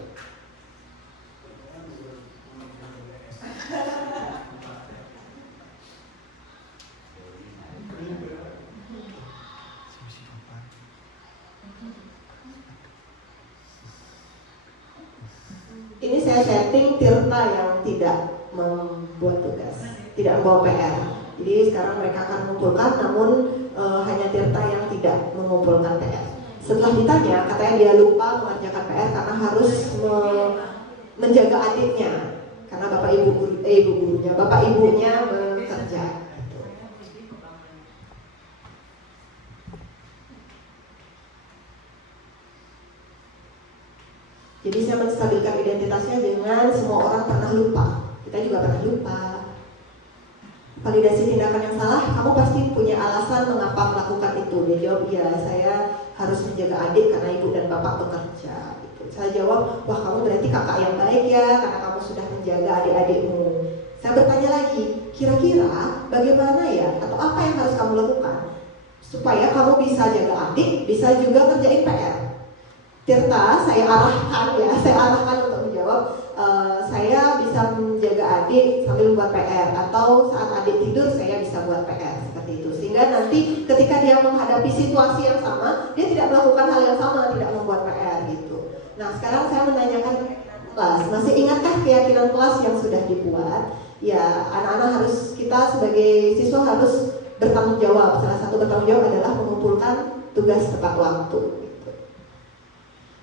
Ini saya setting Tirta yang tidak membuat tugas, tidak membawa PR. Jadi sekarang mereka akan mengumpulkan, namun hanya Tirta yang tidak mengumpulkan PR. Setelah ditanya, katanya dia lupa mengerjakan PR karena harus menjaga adiknya, karena bapak ibunya bekerja. Jadi saya menstabilkan identitasnya dengan semua orang pernah lupa. Kita juga pernah lupa. Validasi tindakan yang salah, kamu pasti punya alasan mengapa melakukan itu. Dia jawab, iya, saya harus menjaga adik karena ibu dan bapak bekerja. Gitu. Saya jawab, wah kamu berarti kakak yang baik ya, karena kamu sudah menjaga adik-adikmu. Saya bertanya lagi, kira-kira bagaimana ya, atau apa yang harus kamu lakukan supaya kamu bisa jaga adik, bisa juga ngerjain PR. Tirta saya arahkan untuk menjawab, saya bisa menjaga adik sambil membuat PR, atau saat adik tidur saya bisa buat PR, seperti itu. Sehingga nanti ketika dia menghadapi situasi yang sama, dia tidak melakukan hal yang sama, tidak membuat PR gitu. Nah sekarang saya menanyakan kelas, masih ingatkah keyakinan kelas yang sudah dibuat? Ya anak-anak harus, kita sebagai siswa harus bertanggung jawab. Salah satu bertanggung jawab adalah mengumpulkan tugas tepat waktu.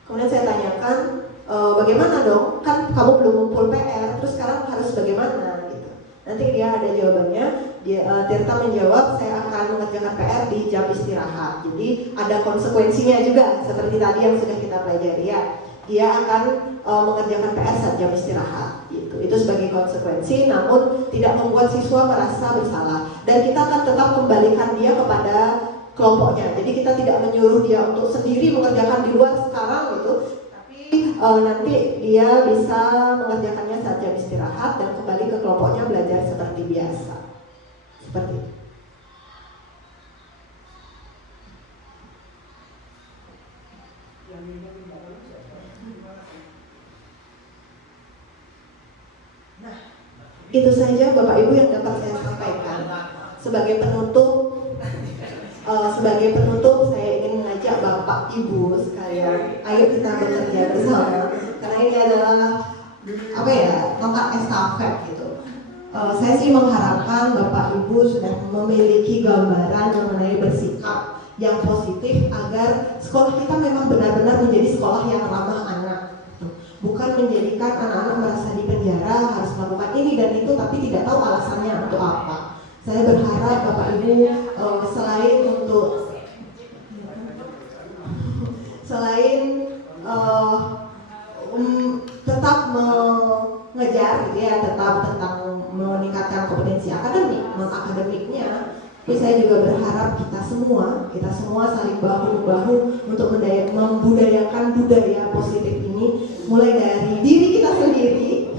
Kemudian saya tanyakan, bagaimana dong? Kan kamu belum ngumpul PR, terus sekarang harus bagaimana? Gitu. Nanti dia ada jawabannya. Tirta menjawab, saya akan mengerjakan PR di jam istirahat. Jadi ada konsekuensinya juga, seperti tadi yang sudah kita pelajari ya. Dia akan mengerjakan PR saat jam istirahat. Gitu. Itu sebagai konsekuensi, namun tidak membuat siswa merasa bersalah. Dan kita akan tetap kembalikan dia kepada kelompoknya. Jadi kita tidak menyuruh dia untuk sendiri mengerjakan di luar sekarang gitu, tapi nanti dia bisa mengerjakannya saat jam istirahat dan kembali ke kelompoknya belajar seperti biasa. Seperti itu. Nah, itu saja Bapak Ibu yang dapat saya sampaikan. Sebagai penutup saya ingin mengajak Bapak Ibu sekalian, ayo kita bekerja bersama, karena ini adalah tongkat estafet gitu. Saya sih mengharapkan Bapak Ibu sudah memiliki gambaran mengenai bersikap yang positif agar sekolah kita memang benar-benar menjadi sekolah yang ramah anak, gitu. Bukan menjadikan anak-anak merasa di penjara harus melakukan ini dan itu tapi tidak tahu alasannya untuk apa. Saya berharap Bapak Ibu selain tetap mengejar gitu ya, tetap tentang meningkatkan kompetensi akademiknya, tapi saya juga berharap kita semua saling bahu-membahu untuk membudayakan budaya positif ini, mulai dari diri kita sendiri.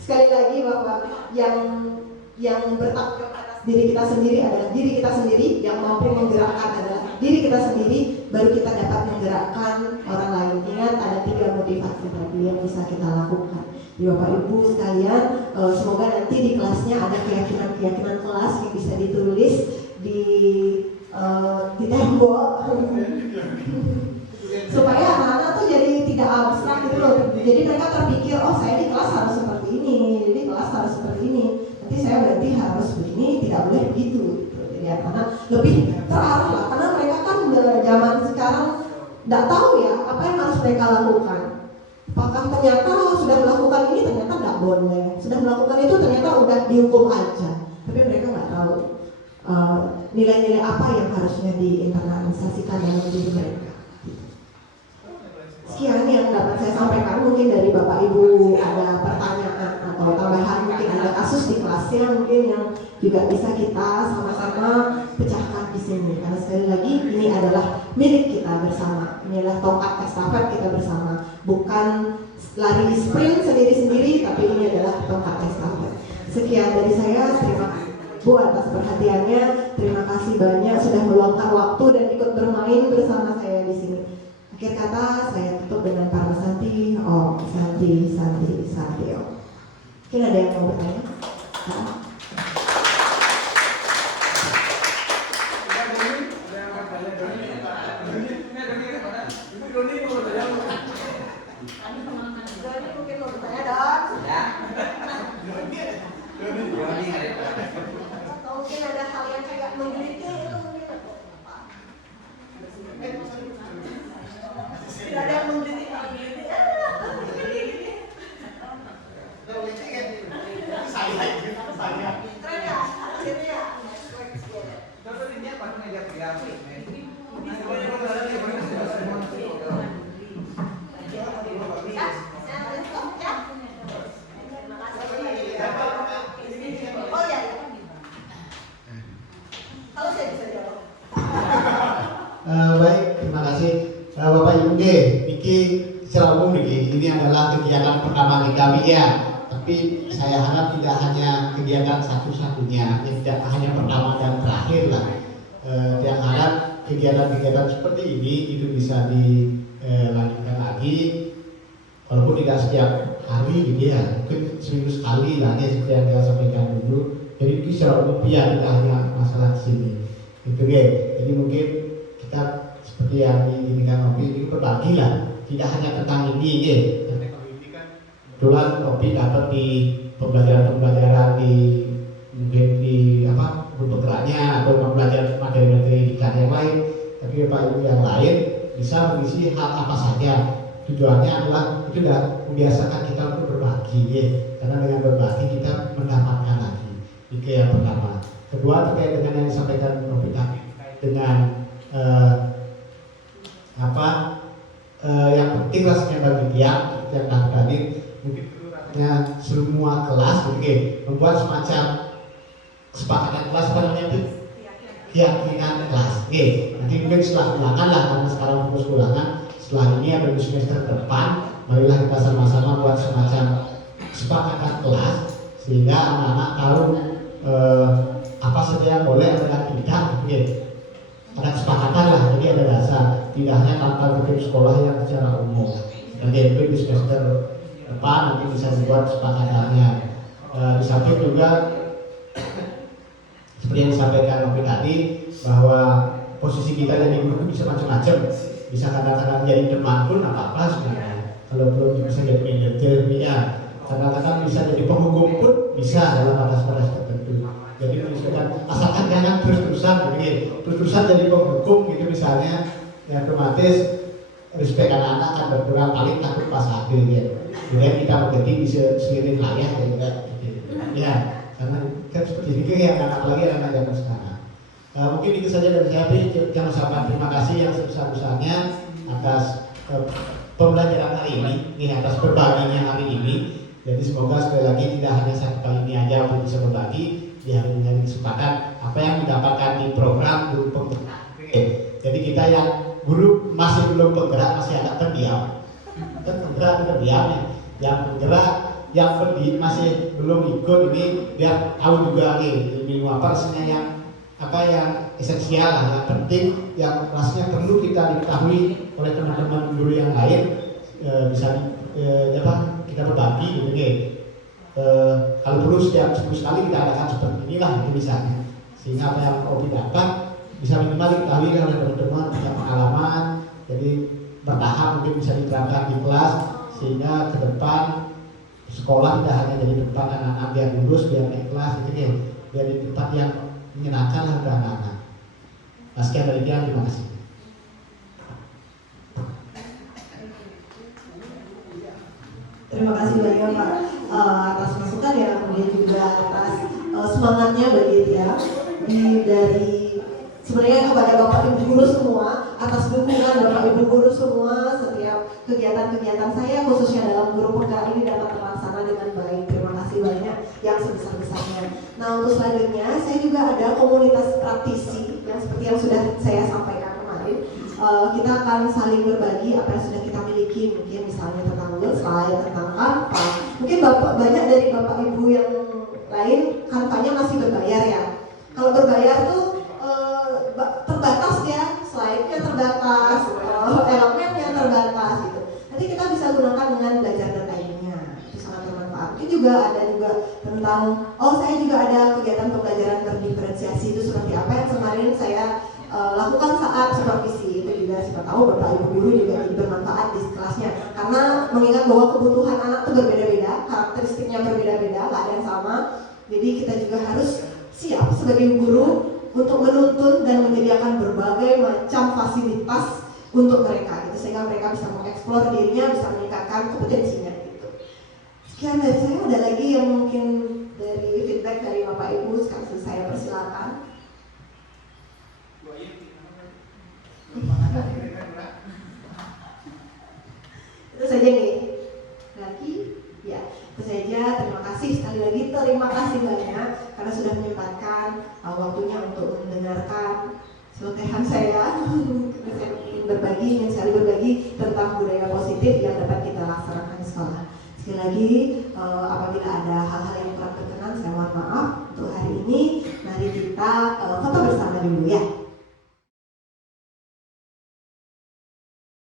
Sekali lagi bahwa yang bertanggung jawab atas diri kita sendiri adalah diri kita sendiri, yang mampu menggerakkan adalah diri kita sendiri, baru kita dapat menggerakkan orang lain. Ingat ada 3 motivasi tadi yang bisa kita lakukan. Jadi Bapak Ibu sekalian, semoga nanti di kelasnya ada keyakinan kelas yang bisa ditulis di tembok supaya anak-anak tuh jadi tidak abstrak gitu loh. Jadi mereka terpikir, oh saya di kelas harus seperti ini, jadi kelas harus seperti ini. Nanti saya berarti harus begini, tidak boleh begitu. Gitu. Jadi anak-anak lebih terarah lah, karena mereka kan zaman sekarang tidak tahu ya apa yang harus mereka lakukan. Apakah ternyata sudah melakukan ini awalnya sudah melakukan itu ternyata udah dihukum aja, tapi mereka nggak tahu nilai-nilai apa yang harusnya diinternalisasikan dalam diri mereka. Sekian yang dapat saya sampaikan, mungkin dari Bapak Ibu ada pertanyaan atau tambahan, mungkin ada kasus di kelasnya mungkin yang juga bisa kita sama-sama pecahkan di sini. Karena sekali lagi ini adalah milik kita bersama, ini adalah tongkat estafet kita bersama, bukan lari sprint sendiri-sendiri, tapi ini adalah tongkat estafet. Sekian dari saya, terima kasih Bu atas perhatiannya, terima kasih banyak sudah meluangkan waktu dan ikut bermain bersama saya di sini. Akhir kata saya tutup dengan para Santi, Om Santi, Santi, Santi Om. Mungkin ada yang mau bertanya? Doni mungkin mau bertanya, Don? Ya. Atau mungkin ada hal yang kayak menggelitik itu mungkin apa? Tidak ada yang menggelitik. Keren ya? Hasilnya ya? Oh ya. Kalau saya bisa jawab. Baik, terima kasih Bapak Ibu. Niki secara umum ini adalah kegiatan pertama di kami ya. Tapi saya harap tidak hanya kegiatan satu-satunya, tidak hanya pertama dan terakhir lah. Yang harap kegiatan-kegiatan seperti ini itu bisa dilanjutkan lagi, walaupun tidak setiap hari gitu ya, mungkin seminggu sekali lah ya, seperti yang saya sampaikan dulu. Jadi itu secara umum ya, tidak hanya masalah di sini. Gitu ya. Jadi mungkin kita seperti yang diinginkan Opi ini berbagi lah, tidak hanya tentang ini ya. Kebetulan Opi dapat di pembelajaran di mungkin di apa bergeraknya atau mempelajari materi-materi yang lain, tapi Bapak Ibu yang lain bisa mengisi hal apa saja. Tujuannya adalah itu dah membiasakan kita untuk berbagi ya. Karena dengan berbagi kita mendapatkan lagi. Itu yang pertama. Kedua, terkait dengan yang disampaikan Opi tadi dengan yang penting rasanya bagi dia yang tadi mungkin semua kelas membuat semacam kesepakatan kelas apa namanya itu keyakinan kelas. Nanti mungkin setelah ulangan lah, karena sekarang fokus ulangan, setelah ini ada di semester depan, marilah kita sama-sama buat semacam kesepakatan kelas sehingga anak-anak tahu apa saja yang boleh dan tidak. Ada kesepakatan lah, jadi ada dasar, tidak hanya tanpa bikin sekolah yang secara umum. Nanti di semester depan nanti bisa dibuat kesepakatannya. Di samping juga seperti yang disampaikan Opi tadi, bahwa posisi kita jadi guru bisa macam-macam, bisa kadang-kadang jadi teman pun apa-apa sebenarnya. Kalau belum bisa jadi manajer, ya kadang-kadang bisa jadi penghukum pun bisa dalam batas-batas tertentu. Jadi misalkan asalkan jangan terus-terusan jadi penghukum gitu misalnya, ya otomatis respect anak-anak akan berkurang, paling takut pas akhir ya. Kemudian kita mengerti bisa seiring layak ya, karena kan seperti ini yang anak lagi anak zaman sekarang. Mungkin itu saja dari saya. Jangan sabar, terima kasih yang sebesar-besarnya atas pembelajaran hari ini, atas berbaginya hari ini. Jadi semoga sekali lagi tidak hanya satu kali ini aja untuk bisa berbagi, ya dengan kesempatan apa yang didapatkan di program guru penggerak. Jadi kita yang guru masih belum penggerak, masih agak terdiam. Kan penggerak terdiam ya. Yang penggerak, yang masih belum ikut ini biar tahu juga ilmu apa rasanya yang esensial lah, yang penting, yang rasanya perlu kita diketahui oleh teman-teman guru yang lain, bisa kita berbagi gitu kalau perlu setiap seminggu sekali kita adakan seperti inilah itu misalnya, sehingga apa yang Opi dapat bisa minimal diketahui oleh teman-teman, punya pengalaman, jadi bertahap mungkin bisa diterapkan di kelas sehingga ke depan sekolah tidak hanya jadi tempat anak-anak biar lulus, biar naik kelas gitu ya, biar di tempat yang menyenangkan lah untuk anak-anak. Sekian dari dia, terima kasih. Terima kasih banyak Pak atas masukan ya, kemudian juga atas semangatnya bagi dia dari sebenarnya kepada Bapak Ibu guru semua, atas dukungan Bapak Ibu guru semua setiap kegiatan-kegiatan saya khususnya dalam guru penggerak ini dapat terlaksana dengan baik. Terima kasih banyak yang sebesar-besarnya. Nah, untuk selanjutnya saya juga ada komunitas praktisi yang seperti yang sudah saya sampaikan kemarin. Kita akan saling berbagi apa yang sudah kita miliki, mungkin misalnya tentang Google Slide, tentang Canva. Mungkin banyak dari Bapak Ibu yang lain Canva-nya masih berbayar ya. Kalau berbayar tuh terbatas ya, slide-nya terbatas, elemennya terbatas gitu. Nanti kita bisa gunakan dengan belajar dan lainnya, itu sangat bermanfaat. Ini juga ada tentang, saya juga ada kegiatan pembelajaran berdiferensiasi, itu seperti apa yang kemarin saya lakukan saat supervisi. Itu juga siapa tahu Bapak Ibu guru juga jadi bermanfaat di kelasnya, karena mengingat bahwa kebutuhan anak itu berbeda-beda, karakteristiknya berbeda-beda, nggak ada yang sama. Jadi kita juga harus siap sebagai guru untuk menuntun dan menyediakan berbagai macam fasilitas untuk mereka gitu, sehingga mereka bisa mengeksplor dirinya, bisa meningkatkan kompetensinya gitu. Sekian dari saya. Ada lagi yang mungkin dari feedback dari Bapak Ibu, sekarang saya persilakan. Itu saja nih. Lagi ya, itu saja. Terima kasih sekali lagi, terima kasih banyak karena sudah menyempatkan waktunya untuk mendengarkan celotehan saya. Saya ingin sekali berbagi tentang budaya positif yang dapat kita laksanakan di sekolah. Sekali lagi, apabila ada hal-hal yang kurang berkenan, saya mohon maaf. Untuk hari ini, mari kita foto bersama dulu ya.